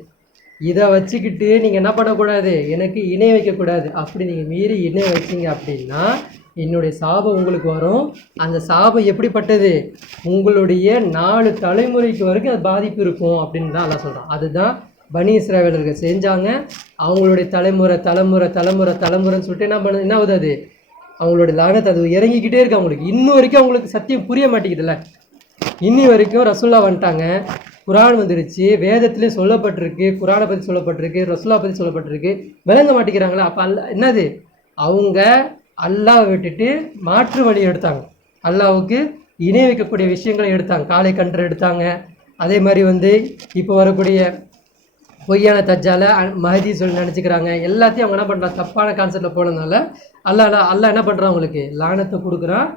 இதை வச்சுக்கிட்டு நீங்கள் என்ன பண்ணக்கூடாது, எனக்கு இணை வைக்கக்கூடாது. அப்படி நீங்கள் மீறி இணை வச்சிங்க அப்படின்னா என்னுடைய சாபம் உங்களுக்கு வரும். அந்த சாபம் எப்படிப்பட்டது, உங்களுடைய 4 தலைமுறைக்கு வரைக்கும் அது பாதிப்பு இருக்கும் அப்படின்னு தான் அல்லாஹ் சொல்கிறான். அதுதான் பனி இஸ்ராயேலர்கள் செஞ்சாங்க. அவங்களுடைய தலைமுறை தலைமுறை தலைமுறை தலைமுறைன்னு சொல்லிட்டு என்ன ஆகுது, அது அவங்களுடைய லானத் அது இறங்கிக்கிட்டே இருக்கு. அவங்களுக்கு இன்னும் வரைக்கும் அவங்களுக்கு சத்தியம் புரிய மாட்டேங்குதுல்ல. இன்னி வரைக்கும் ரசூல்லா வந்துட்டாங்க, குரான் வந்துருச்சு, வேதத்துலேயும் சொல்லப்பட்டிருக்கு, குரானை பற்றி சொல்லப்பட்டிருக்கு, ரசூல்லா பற்றி சொல்லப்பட்டிருக்கு, விளங்க மாட்டேங்கிறாங்களா? அப்போ என்னது, அவங்க அல்லாவை விட்டுட்டு மாற்று வழி எடுத்தாங்க, அல்லாவுக்கு இணை வைக்கக்கூடிய விஷயங்களை எடுத்தாங்க, காளை கன்று எடுத்தாங்க. அதே மாதிரி இப்போ வரக்கூடிய பொய்யான தஜ்ஜால மஹதி சொல்லி நினச்சிக்கிறாங்க. எல்லாத்தையும் அவங்க என்ன பண்ணுறாங்க, தப்பான கான்செப்டில் போனதுனால அல்லா என்ன பண்ணுறான், அவங்களுக்கு லானத்தை கொடுக்குறான்.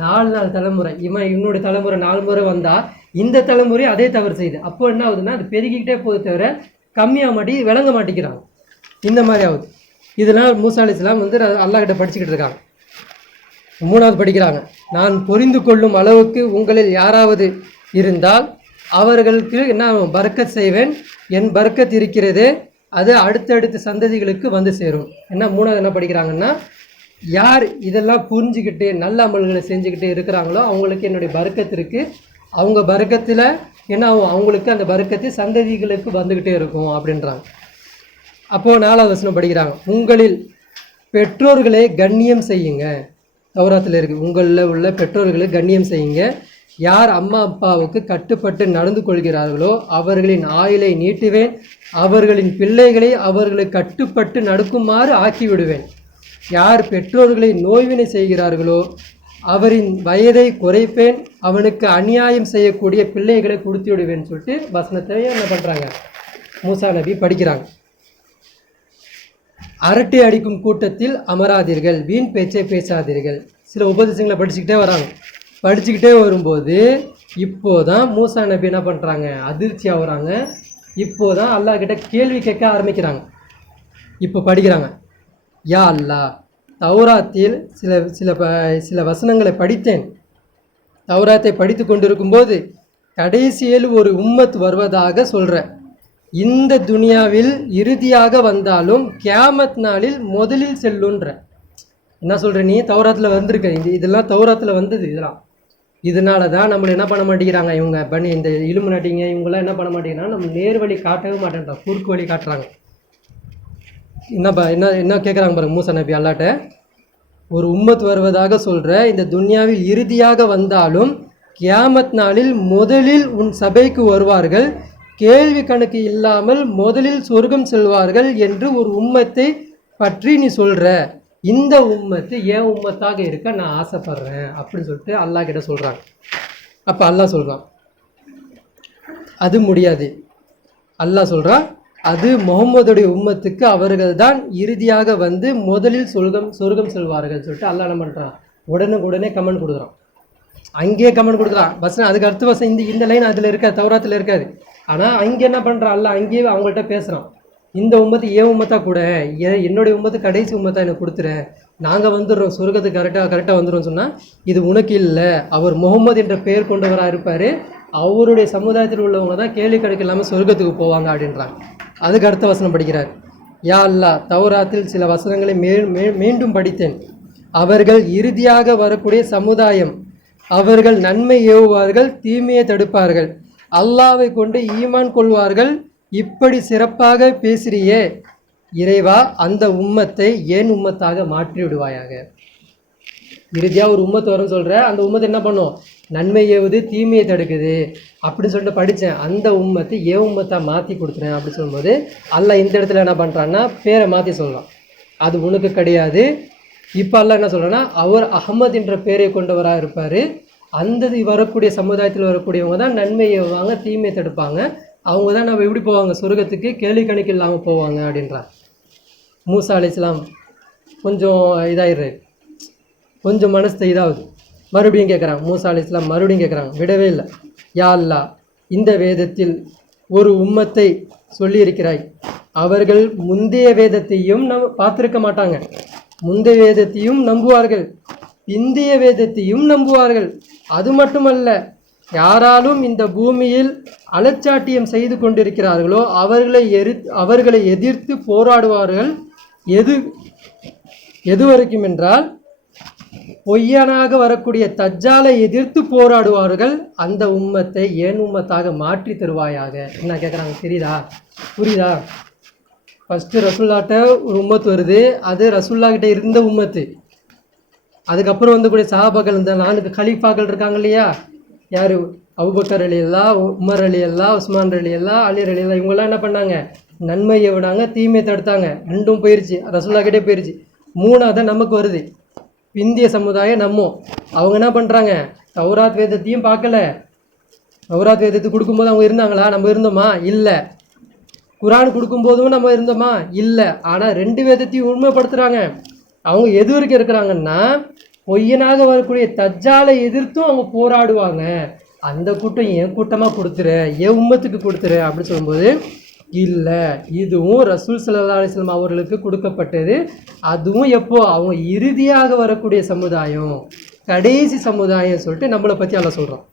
4 தலைமுறை இவனுடைய தலைமுறை 4 முறை வந்தால் இந்த தலைமுறை அதே தவறு செய்யுது. அப்போ என்ன ஆகுதுன்னா, அது பெருகிக்கிட்டே போகுது தவிர கம்மியாக விளங்க மாட்டேங்கிறாங்க. இந்த மாதிரி ஆகுது. இதனால் மூசா அலைஹிஸ்ஸலாம் அல்லாஹ் கிட்ட படிச்சுக்கிட்டு இருக்காங்க. 3வது படிக்கிறாங்க, நான் புரிந்து கொள்ளும் அளவுக்கு உங்களில் யாராவது இருந்தால் அவர்களுக்கு என்ன பரக்கத் செய்வேன், என் பரக்கத் இருக்கிறது, அது அடுத்தடுத்த சந்ததிகளுக்கு வந்து சேரும். 3வது என்ன படிக்கிறாங்கன்னா, யார் இதெல்லாம் புரிஞ்சுக்கிட்டு நல்ல அமல்களை செஞ்சுக்கிட்டு இருக்கிறாங்களோ அவங்களுக்கு என்னுடைய பரக்கத் இருக்குது, அவங்க பரக்கத்தில் என்ன ஆகும், அவங்களுக்கு அந்த பரக்கத்து சந்ததிகளுக்கு வந்துக்கிட்டே இருக்கும் அப்படின்றாங்க. அப்போது 4வது வசனம் படிக்கிறாங்க, உங்களில் பெற்றோர்களை கண்ணியம் செய்யுங்க. தௌராத்தில் இருக்குது, உங்களில் உள்ள பெற்றோர்களை கண்ணியம் செய்யுங்க. யார் அம்மா அப்பாவுக்கு கட்டுப்பட்டு நடந்து கொள்கிறார்களோ அவர்களின் ஆயுளை நீட்டுவேன், அவர்களின் பிள்ளைகளை அவர்களுக்கு கட்டுப்பட்டு நடக்குமாறு ஆக்கிவிடுவேன். யார் பெற்றோர்களை நோய்வினை செய்கிறார்களோ அவரின் வயதை குறைப்பேன், அவனுக்கு அநியாயம் செய்யக்கூடிய பிள்ளைகளை கொடுத்து விடுவேன்னு சொல்லிட்டு வசனத்தை என்ன பண்ணுறாங்க, மூசா நபி படிக்கிறாங்க. அரட்டை அடிக்கும் கூட்டத்தில் அமராதீர்கள், வீண் பேச்சை பேசாதீர்கள். சில உபதேசங்களை படிச்சுக்கிட்டே வரும்போது இப்போதான் மூசா நபி என்ன பண்ணுறாங்க, அதிர்ச்சி ஆகுறாங்க. இப்போதான் அல்லாஹ் கிட்ட கேள்வி கேட்க ஆரம்பிக்கிறாங்க. இப்போ படிக்கிறாங்க, யா அல்லாஹ், தௌராத்தில் சில வசனங்களை படித்தேன். தௌராத்தை படித்து கொண்டிருக்கும்போது கடைசியில் ஒரு உம்மத் வருவதாக சொல்கிற, இந்த துனியாவில் இறுதியாக வந்தாலும் கியாமத் நாளில் முதலில் செல்லுன்ற. என்ன சொல்கிற நீ, தௌராத்தில் வந்திருக்க, இதெல்லாம் தௌராத்தில் வந்தது. இதனால தான் நம்மளை என்ன பண்ண மாட்டேங்கிறாங்க, இவங்க இந்த இலும்பு நாட்டிங்க இவங்களாம் என்ன பண்ண மாட்டேங்கிறாங்க, நம்ம நேர் வழி காட்டவே மாட்டேன்றாங்க, குறுக்கு வழி காட்டுறாங்க. என்ன கேட்குறாங்க பாருங்க மூசா நபி அல்லாட்ட, ஒரு உம்மத் வருவதாக சொல்கிற, இந்த துன்யாவில் இறுதியாக வந்தாலும் கியாமத் நாளில் முதலில் உன் சபைக்கு வருவார்கள், கேள்வி கணக்கு இல்லாமல் முதலில் சொர்க்கம் செல்வார்கள் என்று ஒரு உம்மத்தை பற்றி நீ சொல்கிற, இந்த உம்மத்து ஏன் உம்மத்தாக இருக்க நான் ஆசைப்படுறேன் அப்படின்னு சொல்லிட்டு அல்லாஹ் கிட்ட சொல்கிறாங்க. அப்போ அல்லாஹ் சொல்கிறான், அது முடியாது. அல்லாஹ் சொல்கிறான், அது முகம்மதுடைய உம்மத்துக்கு அவர்கள் தான் இறுதியாக வந்து முதலில் சொர்க்கம் செல்வார்கள் சொல்லிட்டு அல்லாஹ் என்ன பண்ணுறான், உடனே கமெண்ட் கொடுக்குறான். அங்கேயே கமெண்ட் கொடுக்குறான் வசனம், அதுக்கு அடுத்த வசனம் இந்த லைன் அதில் இருக்காது, தௌராத்தில் இருக்காது. ஆனால் அங்கே என்ன பண்ணுறான், அல்லாஹ் அங்கேயே அவங்கள்ட்ட பேசுகிறான், இந்த உம்மத்து ஏன் உம்மத்தா கூட, என்னுடைய உம்மத்து கடைசி உம்மத்தா எனக்கு கொடுத்துறேன், நாங்கள் வந்துடுறோம் சொர்க்கத்துக்கு கரெக்டாக வந்துடுறோம் சொன்னால் இது உனக்கு இல்லை, அவர் முகம்மது என்ற பெயர் கொண்டவராக இருப்பார், அவருடைய சமுதாயத்தில் உள்ளவங்க தான் கேள்வி கணக்கு இல்லாமல் சொர்க்கத்துக்கு போவாங்க அப்படின்றாங்க. அதுக்கு அடுத்த வசனம் படிக்கிறார், யா அல்லாஹ், தௌராத்தில் சில வசனங்களை மீண்டும் படித்தேன். அவர்கள் இறுதியாக வரக்கூடிய சமுதாயம், அவர்கள் நன்மை ஏவுவார்கள், தீமையை தடுப்பார்கள், அல்லாவை கொண்டு ஈமான் கொள்வார்கள். இப்படி சிறப்பாக பேசுறியே இறைவா, அந்த உம்மத்தை ஏன் உம்மத்தாக மாற்றி விடுவாயாக. இறுதியாக ஒரு உம்மத்து வரும்னு சொல்கிற, அந்த உம்மத்தை என்ன பண்ணும், நன்மை ஏவுது தீமையை தடுக்குது அப்படின்னு சொல்லிட்டு படித்தேன், அந்த உம்மத்தை ஏன் உம்மத்தாக மாற்றி கொடுத்துறேன் அப்படின்னு சொல்லும்போது அல்லாஹ் இந்த இடத்துல என்ன பண்ணுறான்னா பேரை மாற்றி சொல்லலாம், அது உனக்கு கிடையாது. இப்போ அல்லாஹ் என்ன சொல்கிறேன்னா, அவர் அஹ்மத் என்ற பேரை கொண்டவராக இருப்பார், அந்த வரக்கூடிய சமுதாயத்தில் வரக்கூடியவங்க தான் நன்மை ஏவுவாங்க தீமையை தடுப்பாங்க, அவங்க தான் நம்ம எப்படி போவாங்க சொர்க்கத்துக்கு, கேள்வி கணக்கு இல்லாமல் போவாங்க அப்படின்றார். மூசா அலைஹிஸ்ஸலாம் கொஞ்சம் இதாகிடுறாரு, கொஞ்சம் மனசு இதாகுது. மறுபடியும் கேட்குறாங்க, மூசா அலைஹிஸ்ஸலாம் மறுபடியும் கேட்குறாங்க, விடவே இல்லை. யா அல்லாஹ், இந்த வேதத்தில் ஒரு உம்மத்தை சொல்லியிருக்கிறாய், அவர்கள் முந்தைய வேதத்தையும் பார்த்துருக்க மாட்டாங்க, முந்தைய வேதத்தையும் நம்புவார்கள், பிந்தைய வேதத்தையும் நம்புவார்கள். அது மட்டுமல்ல, யாராலும் இந்த பூமியில் அலச்சாட்டியம் செய்து கொண்டிருக்கிறார்களோ அவர்களை எதிர்த்து போராடுவார்கள். எது வரைக்கும் என்றால், பொய்யனாக வரக்கூடிய தஜ்ஜாலை எதிர்த்து போராடுவார்கள். அந்த உம்மத்தை ஏன் உம்மத்தாக மாற்றி தருவாயாக. என்ன கேட்குறாங்க தெரியுதா, புரியுதா? ஃபஸ்ட்டு ரசூல்லாட்ட ஒரு உம்மத்து வருது, அது ரசூல்லாக்கிட்ட இருந்த உம்மத்து. அதுக்கப்புறம் வந்து கூட சஹாபாக்கள், இந்த 4 கலீஃபாக்கள் இருக்காங்க இல்லையா, யார்? அபூபக்கர் ரலியல்லாஹ், உமர் ரலியல்லாஹ், உஸ்மான் ரலியல்லாஹ், அலி ரலியல்லாஹ், இவங்கெல்லாம் என்ன பண்ணாங்க? நன்மையை விடாங்க, தீமையை தடுத்தாங்க. 2ம் போயிடுச்சு, ரசூல்லாக்கிட்டே போயிடுச்சு. 3ஆவது நமக்கு வருது, இந்திய சமுதாயம். அவங்க என்ன பண்ணுறாங்க? தௌராத் வேதத்தையும் பார்க்கல. தௌராத் வேதத்தை கொடுக்கும்போது அவங்க இருந்தாங்களா? நம்ம இருந்தோமா? இல்லை. குரான் கொடுக்கும்போதும் நம்ம இருந்தோமா? இல்லை. ஆனால் 2 வேதத்தையும் உண்மைப்படுத்துகிறாங்க. அவங்க எது வரைக்கும் இருக்கிறாங்கன்னா, பொய்யனாக வரக்கூடிய தஜ்ஜாலை எதிர்த்தும் அவங்க போராடுவாங்க. அந்த கூட்டம் என் கூட்டமாக கொடுத்துரு, என் உம்மத்துக்கு கொடுத்துரு அப்படின்னு சொல்லும்போது, இல்லை, இதுவும் ரசூல் ஸல்லல்லாஹு அலைஹி வஸல்லம் அவர்களுக்கு கொடுக்கப்பட்டது. அதுவும் எப்போ? அவங்க இறுதியாக வரக்கூடிய சமுதாயம், கடைசி சமுதாயம் சொல்லிட்டு நம்மளை பற்றி அல்லாஹ் சொல்கிறான்.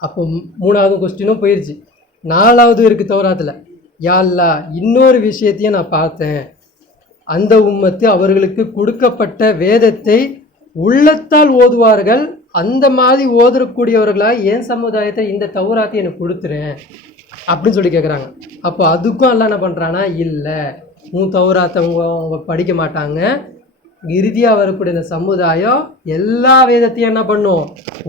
அப்போ 3வது கொஸ்டினும் போயிடுச்சு. 4வது இருக்குது தௌராத்தில். யா அல்லாஹ், இன்னொரு விஷயத்தையும் நான் பார்த்தேன். அந்த உம்மத்து அவர்களுக்கு கொடுக்கப்பட்ட வேதத்தை உள்ளத்தால் ஓதுவார்கள். அந்த மாதிரி ஓதக்கூடியவர்களாக என் சமுதாயத்தை இந்த தௌராத்தை எனக்கு கொடுத்துறேன் அப்படின்னு சொல்லி கேட்குறாங்க. அப்போ அதுக்கும் எல்லாம் என்ன பண்ணுறான்னா, இல்லை, உன் தௌராத்தை அவங்க படிக்க மாட்டாங்க. இறுதியாக வரக்கூடிய இந்த சமுதாயம் எல்லா வேதத்தையும் என்ன பண்ணும்?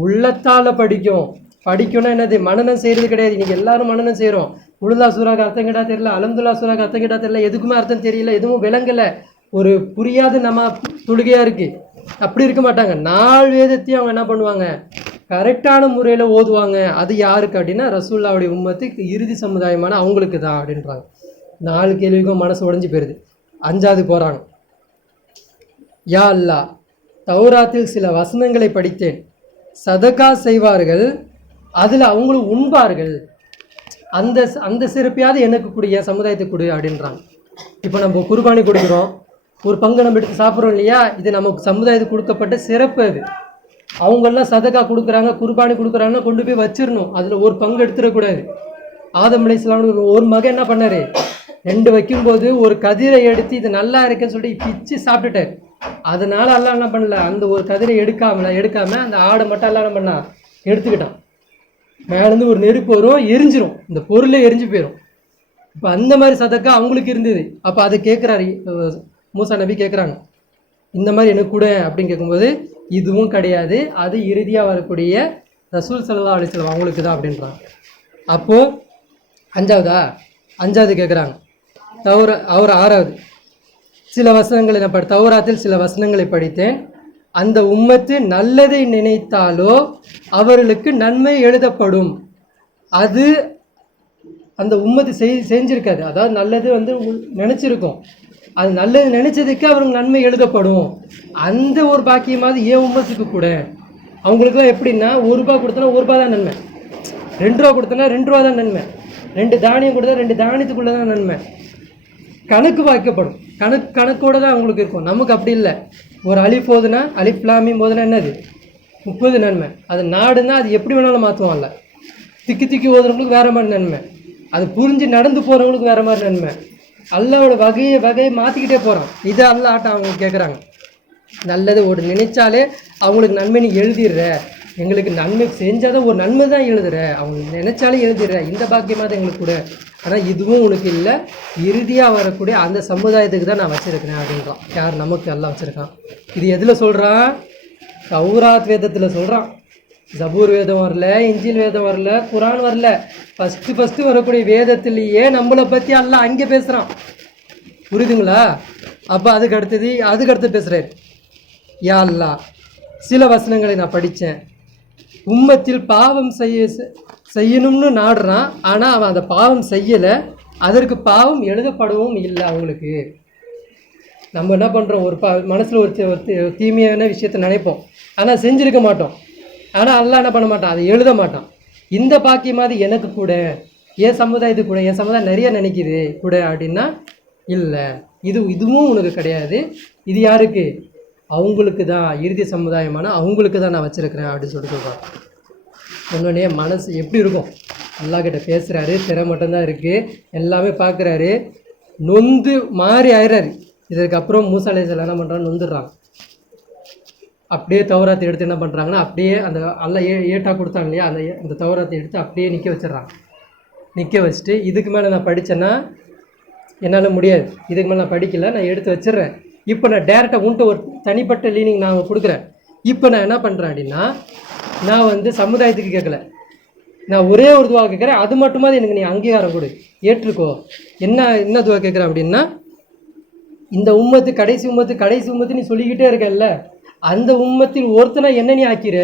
உள்ளத்தால் படிக்கும். படிக்கணும்னா என்னது? மனனம் செய்கிறது கிடையாது. இன்றைக்கி எல்லாரும் மனனம் செய்கிறோம். உளுல்லா சூறாக்கு அர்த்தம் கேட்டால் தெரியல, அலம்துல்லா சூறாக்கு அர்த்தம் கேட்டால் தெரியல, எதுக்குமே அர்த்தம் தெரியல, எதுவும் விளங்கலை, ஒரு புரியாத நம்ம தொழுகையாக இருக்குது. அப்படி இருக்க மாட்டாங்க. 4 வேதத்தையும் அவங்க என்ன பண்ணுவாங்க? கரெக்டான முறையில் ஓதுவாங்க. அது யாருக்கு அப்படின்னா, ரசூலுல்லாஹ்வுடைய உம்மத்துக்கு இறுதி சமுதாயமான அவங்களுக்கு தான் அப்படின்றாங்க. 4 கேள்விக்கும் மனசு உடஞ்சி போயிடுது. 5வது போகிறாங்க. யா அல்லாஹ், தௌராத்தில் சில வசனங்களை படித்தேன். சதகா செய்வார்கள், அதில் அவங்களும் உண்பார்கள். அந்த அந்த சிறப்பையாவது எனக்கு கொடு, என் சமுதாயத்துக்கு கொடு அப்படின்றாங்க. இப்போ நம்ம குர்பானி கொடுக்குறோம், ஒரு பங்கு நம்ம எடுத்து சாப்பிட்றோம் இல்லையா, இது நமக்கு சமுதாயத்துக்கு கொடுக்கப்பட்ட சிறப்பு. அது அவங்கெல்லாம் சதகா கொடுக்குறாங்க, குர்பானி கொடுக்குறாங்கன்னா கொண்டு போய் வச்சிடணும், அதில் ஒரு பங்கு எடுத்துடக்கூடாது. ஆதம் அலைஹிஸ்ஸலாம் ஒரு மகன் என்ன பண்ணார்? 2 வைக்கும்போது ஒரு கதிரை எடுத்து இது நல்லா இருக்குன்னு சொல்லிட்டு பிச்சு சாப்பிட்டுட்டார். அதனால அல்லாஹ் என்ன பண்ணல, அந்த ஒரு கதிரை எடுக்காம அந்த ஆடை மட்டும் அல்லாஹ் என்ன பண்ணா? எடுத்துக்கிட்டான். மேலேருந்து ஒரு நெருப்பு வரும், எரிஞ்சிரும், இந்த பொருளே எரிஞ்சு போயிடும். இப்போ அந்த மாதிரி சதக்கா அவங்களுக்கு இருந்தது. அப்போ அதை கேட்குறாரு மூசா நபி, கேட்குறாங்க, இந்த மாதிரி எனக்கு கூட அப்படின்னு கேட்கும்போது, இதுவும் கிடையாது, அது இறுதியாக வரக்கூடிய ரசூல் ஸல்லல்லாஹு அலைஹி வஸல்லம் அவங்களுக்கு தான் அப்படின்றாங்க. அப்போது 5வது கேட்குறாங்க. அவர் 6வது சில வசனங்களை நான் தௌராத்தில் சில வசனங்களை படித்தேன். அந்த உம்மத்து நல்லதை நினைத்தாலோ அவர்களுக்கு நன்மை எழுதப்படும். அது அந்த உம்மத்து செஞ்சிருக்காது, அதாவது நல்லது வந்து நினச்சிருக்கோம், அது நல்லது நினச்சதுக்கு அவருக்கு நன்மை எழுதப்படும். அந்த ஒரு பாக்கியமாவது ஏன் உம்மத்துக்கு கூட. அவங்களுக்குலாம் எப்படின்னா, 1 ரூபா கொடுத்தனா 1 ரூபா தான் நன்மை, 2 ரூபா கொடுத்தனா 2 ரூபா தான் நன்மை, 2 தானியம் கொடுத்தா 2 தானியத்துக்குள்ளே தான் நன்மை. கணக்கு வாய்க்கப்படும், கணக்கோடு தான் அவங்களுக்கு இருக்கும். நமக்கு அப்படி இல்லை. ஒரு அலிஃப் ஓதுனா, அலிஃப் லாம் மீம் ஓதுனா என்னது? 30 நன்மை. அது நாடுனா அது எப்படி வேணாலும் மாற்றுவான்ல. திக்கி ஓதுறவங்களுக்கு வேறு மாதிரி நன்மை, அது புரிஞ்சு நடந்து போகிறவங்களுக்கு வேறு மாதிரி நன்மை. அல்லாவோட வகையை மாற்றிக்கிட்டே போகிறான். இதை அல்லாட்ட அவங்க கேட்குறாங்க. நல்லது ஒரு நினைச்சாலே அவங்களுக்கு நன்மை நீ எழுதிடுற, எங்களுக்கு நன்மை செஞ்சால் தான் ஒரு நன்மை தான் எழுதுற, அவங்க நினைச்சாலே எழுதிடுற, இந்த பாக்கியமாக தான் எங்களுக்கு கூட. ஆனால் இதுவும் உனக்கு இல்லை, இறுதியாக வரக்கூடிய அந்த சமுதாயத்துக்கு தான் நான் வச்சுருக்கிறேன் அப்படின்றான். யார்? நமக்கு எல்லாம் வச்சுருக்கான். இது எதில் சொல்கிறான்? தௌராத் வேதத்தில் சொல்கிறான். ஜபூர் வேதம் வரல, இஞ்சில் வேதம் வரல, குரான் வரல. ஃபஸ்ட்டு வரக்கூடிய வேதத்திலேயே நம்மளை பற்றி அல்லாஹ் அங்கே பேசுகிறான். புரியுதுங்களா? அப்போ அதுக்கு அடுத்து பேசுகிறார். யா அல்லாஹ், சில வசனங்களை நான் படித்தேன். உம்மத்தில் பாவம் செய்யணும்னு நாடுறான், ஆனால் அவன் அந்த பாவம் செய்யலை, அதற்கு பாவம் எழுதப்படவும் இல்லை அவங்களுக்கு. நம்ம என்ன பண்ணுறோம்? ஒரு மனசில் ஒரு தீமையான விஷயத்தை நினைப்போம், ஆனால் செஞ்சுருக்க மாட்டோம். ஆனால் அல்லாஹ் என்ன பண்ண மாட்டான்? அதை எழுத மாட்டான். இந்த பாக்கியமாதிரி எனக்கு கூட, என் சமுதாயத்துக்கு கூட, என் சமுதாயம் நிறைய நினைக்கிது கூட அப்படின்னா, இல்லை, இதுவும் உனக்கு கிடையாது. இது யாருக்கு? அவங்களுக்கு தான், இறுதி சமுதாயமான அவங்களுக்கு தான் நான் வச்சுருக்கிறேன் அப்படின்னு சொல்லிட்டு சொல்கிறான். உடனே மனசு எப்படி இருக்கும்? அல்லாஹ்கிட்ட பேசுகிறாரு, திரை மட்டும்தான் இருக்குது, எல்லாமே பார்க்குறாரு, நொந்து மாறி ஆயிடுறாரு. இதற்கப்புறம் மூசா அலைஹிஸ்ஸலாம் என்ன பண்ணுறான்னு நொந்துடுறாங்க. அப்படியே தௌராத்தை எடுத்து என்ன பண்ணுறாங்கன்னா, அப்படியே அந்த அல்லாஹ் ஏட்டா கொடுத்தாங்க இல்லையா, அந்த தௌராத்தை எடுத்து அப்படியே நிற்க வச்சிடறாங்க. நிற்க வச்சுட்டு இதுக்கு மேலே நான் படித்தேன்னா என்னால் முடியாது, இதுக்கு மேலே நான் படிக்கலை, நான் எடுத்து வச்சிடுறேன். இப்போ நான் டேரெக்டாக உன்ட்டு ஒரு தனிப்பட்ட லீனிங் நான் கொடுக்குறேன். இப்போ நான் என்ன பண்ணுறேன் அப்படின்னா, நான் வந்து சமுதாயத்துக்கு கேட்கல, நான் ஒரே ஒரு துவா கேட்குறேன். அது மட்டுமாவது எனக்கு நீ அங்கீகாரம் கொடு, ஏற்றுக்கோ. என்ன துவா கேட்குறேன் அப்படின்னா, இந்த உம்மத்து கடைசி உம்மத்து நீ சொல்லிக்கிட்டே இருக்கல்ல, அந்த உம்மத்தில் ஒருத்தனை என்ன நீ ஆக்கிற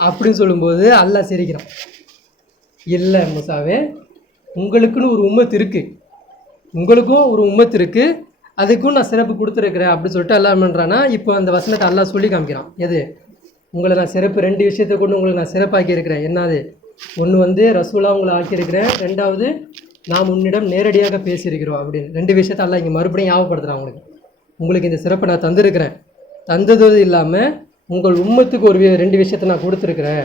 அப்படின்னு சொல்லும்போது அல்லாஹ் சிரிக்கிறான். இல்லை மூசாவே, உங்களுக்குன்னு ஒரு உம்மத்து இருக்குது, உங்களுக்கும் ஒரு உம்மத்து இருக்குது, அதுக்கும் நான் சிறப்பு கொடுத்துருக்குறேன் அப்படின்னு சொல்லிட்டு அல்லாஹ் பண்ணுறான்னா, இப்போ அந்த வசனத்தை அல்லாஹ் சொல்லி காமிக்கிறான். எது? உங்களை நான் சிறப்பு 2 விஷயத்தை கொண்டு உங்களை நான் சிறப்பாக்கி இருக்கிறேன். என்னது? ஒன்று வந்து ரசூலா உங்களை ஆக்கியிருக்கிறேன், 2வது நாம் உன்னிடம் நேரடியாக பேசியிருக்கிறோம் அப்படின்னு 2 விஷயத்தை அல்லாஹ் இங்கே மறுபடியும் ஞாபகப்படுத்துகிறான். உங்களுக்கு இந்த சிறப்பை நான் தந்திருக்கிறேன். தந்தது இல்லாமல் உங்கள் உம்மத்துக்கு ஒரு 2 விஷயத்தை நான் கொடுத்துருக்குறேன்.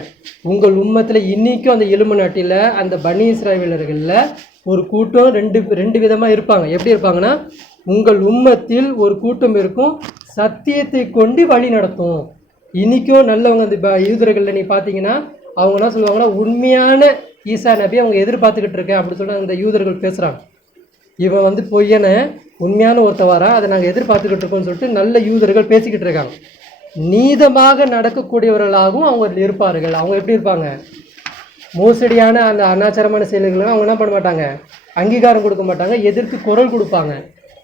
உங்கள் உம்மத்தில் இன்றைக்கும் அந்த எலும்பு நாட்டில் அந்த பனி இஸ்ராயேலர்களில் ஒரு கூட்டம் 2 விதமாக இருப்பாங்க. எப்படி இருப்பாங்கன்னா, உங்கள் உம்மத்தில் ஒரு கூட்டம் இருக்கும், சத்தியத்தை கொண்டு வழி நடத்தும். இன்றைக்கும் நல்லவங்க அந்த யூதர்களில் நீ பார்த்தீங்கன்னா அவங்க என்ன சொல்லுவாங்கன்னா, உண்மையான ஈசா நபி அவங்க எதிர்பார்த்துக்கிட்டு இருக்கேன் அப்படின்னு சொல்லி அந்த யூதர்கள் பேசுகிறாங்க. இவன் வந்து பொய்யனை உண்மையான ஒருத்தவாரா அதை நாங்கள் எதிர்பார்த்துக்கிட்டு இருக்கோம்னு சொல்லிட்டு நல்ல யூதர்கள் பேசிக்கிட்டு இருக்காங்க. நீதமாக நடக்கக்கூடியவர்களாகவும் அவங்க இருப்பார்கள். அவங்க எப்படி இருப்பாங்க? மோசடியான அந்த அனாச்சாரமான செயல்களும் அவங்க என்ன பண்ண மாட்டாங்க, அங்கீகாரம் கொடுக்க மாட்டாங்க, எதிர்த்து குரல் கொடுப்பாங்க.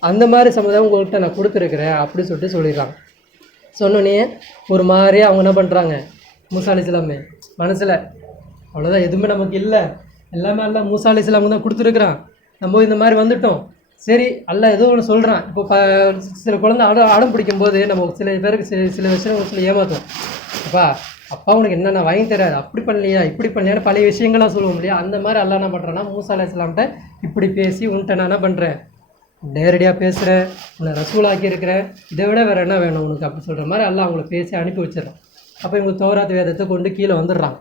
அந்த மாதிரி சமுதாயம் உங்கள்கிட்ட நான் கொடுத்துருக்குறேன் அப்படின்னு சொல்லிட்டு சொல்லிடுறாங்க. சொன்னோன்னே ஒரு மாதிரி அவங்க என்ன பண்ணுறாங்க, மூசா அலைஹிஸ்ஸலாமே மனசில் அவ்வளோதான், எதுவுமே நமக்கு இல்லை, எல்லாமே அல்லாஹ் மூசா அலைஹிஸ்ஸலாமுக்கு தான் கொடுத்துருக்குறான், நம்ம இந்த மாதிரி வந்துட்டோம், சரி அல்லாஹ் ஏதோ ஒன்று சொல்கிறான். இப்போ சில குழந்தை அடம் பிடிக்கும்போது நம்ம சில பேருக்கு சில விஷயம் ஏமாற்றும். அப்பா உனக்கு என்ன நான் வாங்கி தராது, அப்படி பண்ணலையா இப்படி பண்ணலையான்னு பழைய விஷயங்கள்லாம் சொல்லுவோம் இல்லையா? அந்த மாதிரி அல்லாஹ் என்ன பண்ணுறேன்னா, மூசா அலைஹிஸ்ஸலாம்கிட்ட இப்படி பேசி உன்கிட்ட நான் என்ன பண்ணுறேன், நேரடியாக பேசுகிறேன், உன்னை ரசூலாக்கி இருக்கிறேன், இதை விட வேறு என்ன வேணும் உனக்கு அப்படி சொல்கிற மாதிரி அல்லாஹ் அவங்கள பேசி அனுப்பி வச்சிடறான். அப்போ இவங்க தௌராத் வேதத்தை கொண்டு கீழே வந்துடுறாங்க.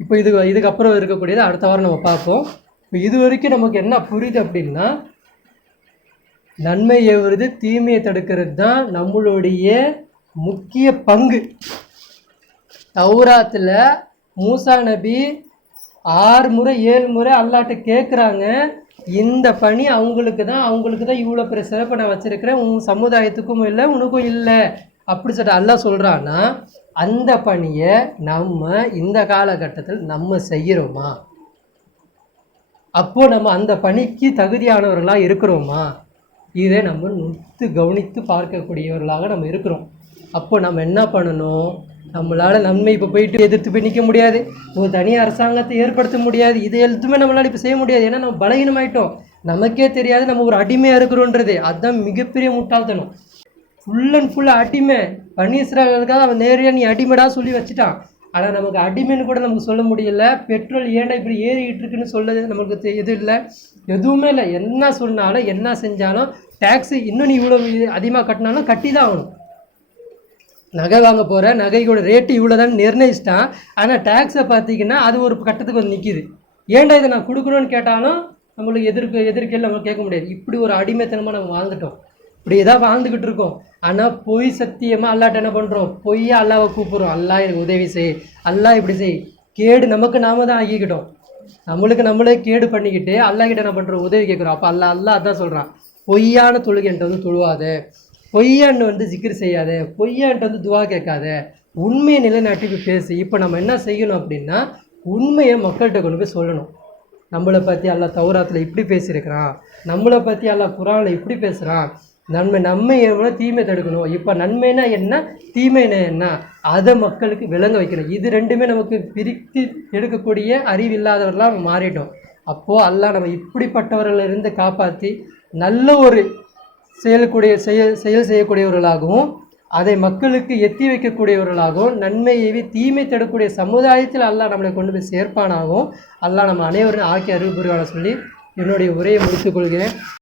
இப்போ இதுக்கப்புறம் இருக்கக்கூடியது அடுத்த வாரம் நம்ம பார்ப்போம். இப்போ இது வரைக்கும் நமக்கு என்ன புரியுது அப்படின்னா, நன்மை ஏவுறது தீமையை தடுக்கிறது தான் நம்மளுடைய முக்கிய பங்கு. தௌராத்தில் மூசா நபி 6 முறை 7 முறை அல்லாஹ்ட்ட கேட்குறாங்க, இந்த பணி அவங்களுக்கு தான் இவ்வளோ பெரிய சிறப்பை நான் வச்சுருக்கிறேன், உன் சமுதாயத்துக்கும் இல்லை உனக்கும் இல்லை அப்படி சொல்லிட்டு அல்லாஹ் சொல்கிறான்னா, அந்த பணியை நம்ம இந்த காலகட்டத்தில் நம்ம செய்கிறோமா? அப்போது நம்ம அந்த பணிக்கு தகுதியானவர்களாக இருக்கிறோமா? இதை நம்ம கவனித்து பார்க்கக்கூடியவர்களாக நம்ம இருக்கிறோம். அப்போ நம்ம என்ன பண்ணணும், நம்மளால் நன்மை இப்போ போயிட்டு எதிர்த்து போய் நிற்க முடியாது, ஒரு தனி அரசாங்கத்தை ஏற்படுத்த முடியாது, இது எதுவுமே நம்மளால் இப்போ செய்ய முடியாது. ஏன்னா நம்ம பலகீனமாயிட்டோம், நமக்கே தெரியாது நம்ம ஒரு அடிமையாக இருக்கிறோன்றது. அதுதான் மிகப்பெரிய முட்டாள்தனம். ஃபுல் அண்ட் ஃபுல் அடிமை. பனி இஸ்ராயேலுக்காக அவன் நேரடியாக நீ அடிமைடா சொல்லி வச்சுட்டான். ஆனால் நமக்கு அடிமைன்னு கூட நமக்கு சொல்ல முடியல. பெட்ரோல் ஏன்டா இப்படி ஏறிக்கிட்டு இருக்குன்னு சொல்லுது நமக்கு இது இல்லை, எதுவுமே இல்லை. என்ன சொன்னாலும் என்ன செஞ்சாலும் டேக்ஸு இன்னும் நீ இவ்வளோ அதிகமாக கட்டினாலும் கட்டி தான் ஆகணும். நகை வாங்க போகிற நகையோட ரேட்டு இவ்வளோ தான் நிர்ணயிச்சிட்டான். ஆனால் டேக்ஸை பார்த்தீங்கன்னா அது ஒரு கட்டத்துக்கு வந்து நிற்கிது. ஏன்டா இதை நான் கொடுக்கணும்னு கேட்டாலும் நம்மளுக்கு எதிர்க்கையில் நம்ம கேட்க முடியாது. இப்படி ஒரு அடிமைத்தனமாக நம்ம வாழ்ந்துட்டோம், இப்படி ஏதாவது வாழ்ந்துக்கிட்டு இருக்கோம். ஆனால் பொய் சத்தியமாக அல்லாட்ட என்ன பண்ணுறோம், பொய்யா அல்லாவை கூப்பிட்றோம், அல்லாஹ் எனக்கு உதவி செய், அல்லாஹ் இப்படி செய். கேடு நமக்கு நாம தான் ஆக்கிக்கிட்டோம், நம்மளே கேடு பண்ணிக்கிட்டு அல்லாஹ்கிட்ட என்ன பண்ணுறோம், உதவி கேட்குறோம். அப்போ அல்லாஹ் அதான் சொல்கிறான், பொய்யான தொழுகைன்ட்டு வந்து தொழுவாத, பொய்யான்னு வந்து ஜிக்ர் செய்யாத, பொய்யான்ட்டு வந்து துவா கேட்காத, உண்மையை நிலைநாட்டி பேசு. இப்போ நம்ம என்ன செய்யணும் அப்படின்னா, உண்மையை மக்கள்கிட்ட கொண்டு போய் சொல்லணும். நம்மளை பற்றி அல்லாஹ் தௌராத்தில் இப்படி பேசியிருக்கிறான், நம்மளை பற்றி அல்லாஹ் குரானில் இப்படி பேசுகிறான், நன்மை எவ்வளோ தீமை தடுக்கணும், இப்போ நன்மைனா என்ன தீமைனா என்ன அதை மக்களுக்கு விளங்க வைக்கணும். இது ரெண்டுமே நமக்கு பிரித்து எடுக்கக்கூடிய அறிவில்லாதவர்களாக நம்ம மாறிட்டோம். அப்போது அல்லாஹ் நம்ம இப்படிப்பட்டவர்களிருந்து காப்பாற்றி நல்ல ஒரு செயல் செய்யக்கூடியவர்களாகவும் அதை மக்களுக்கு எத்தி வைக்கக்கூடியவர்களாகவும் நன்மையை தீமை தடக்கூடிய சமுதாயத்தில் அல்லாஹ் நம்மளை கொண்டு போய் சேர்ப்பானாகவும் அல்லாஹ் நம்ம அனைவரும் ஆக்கி அருள் புரிவான சொல்லி என்னுடைய உரையை முடித்துக்கொள்கிறேன்.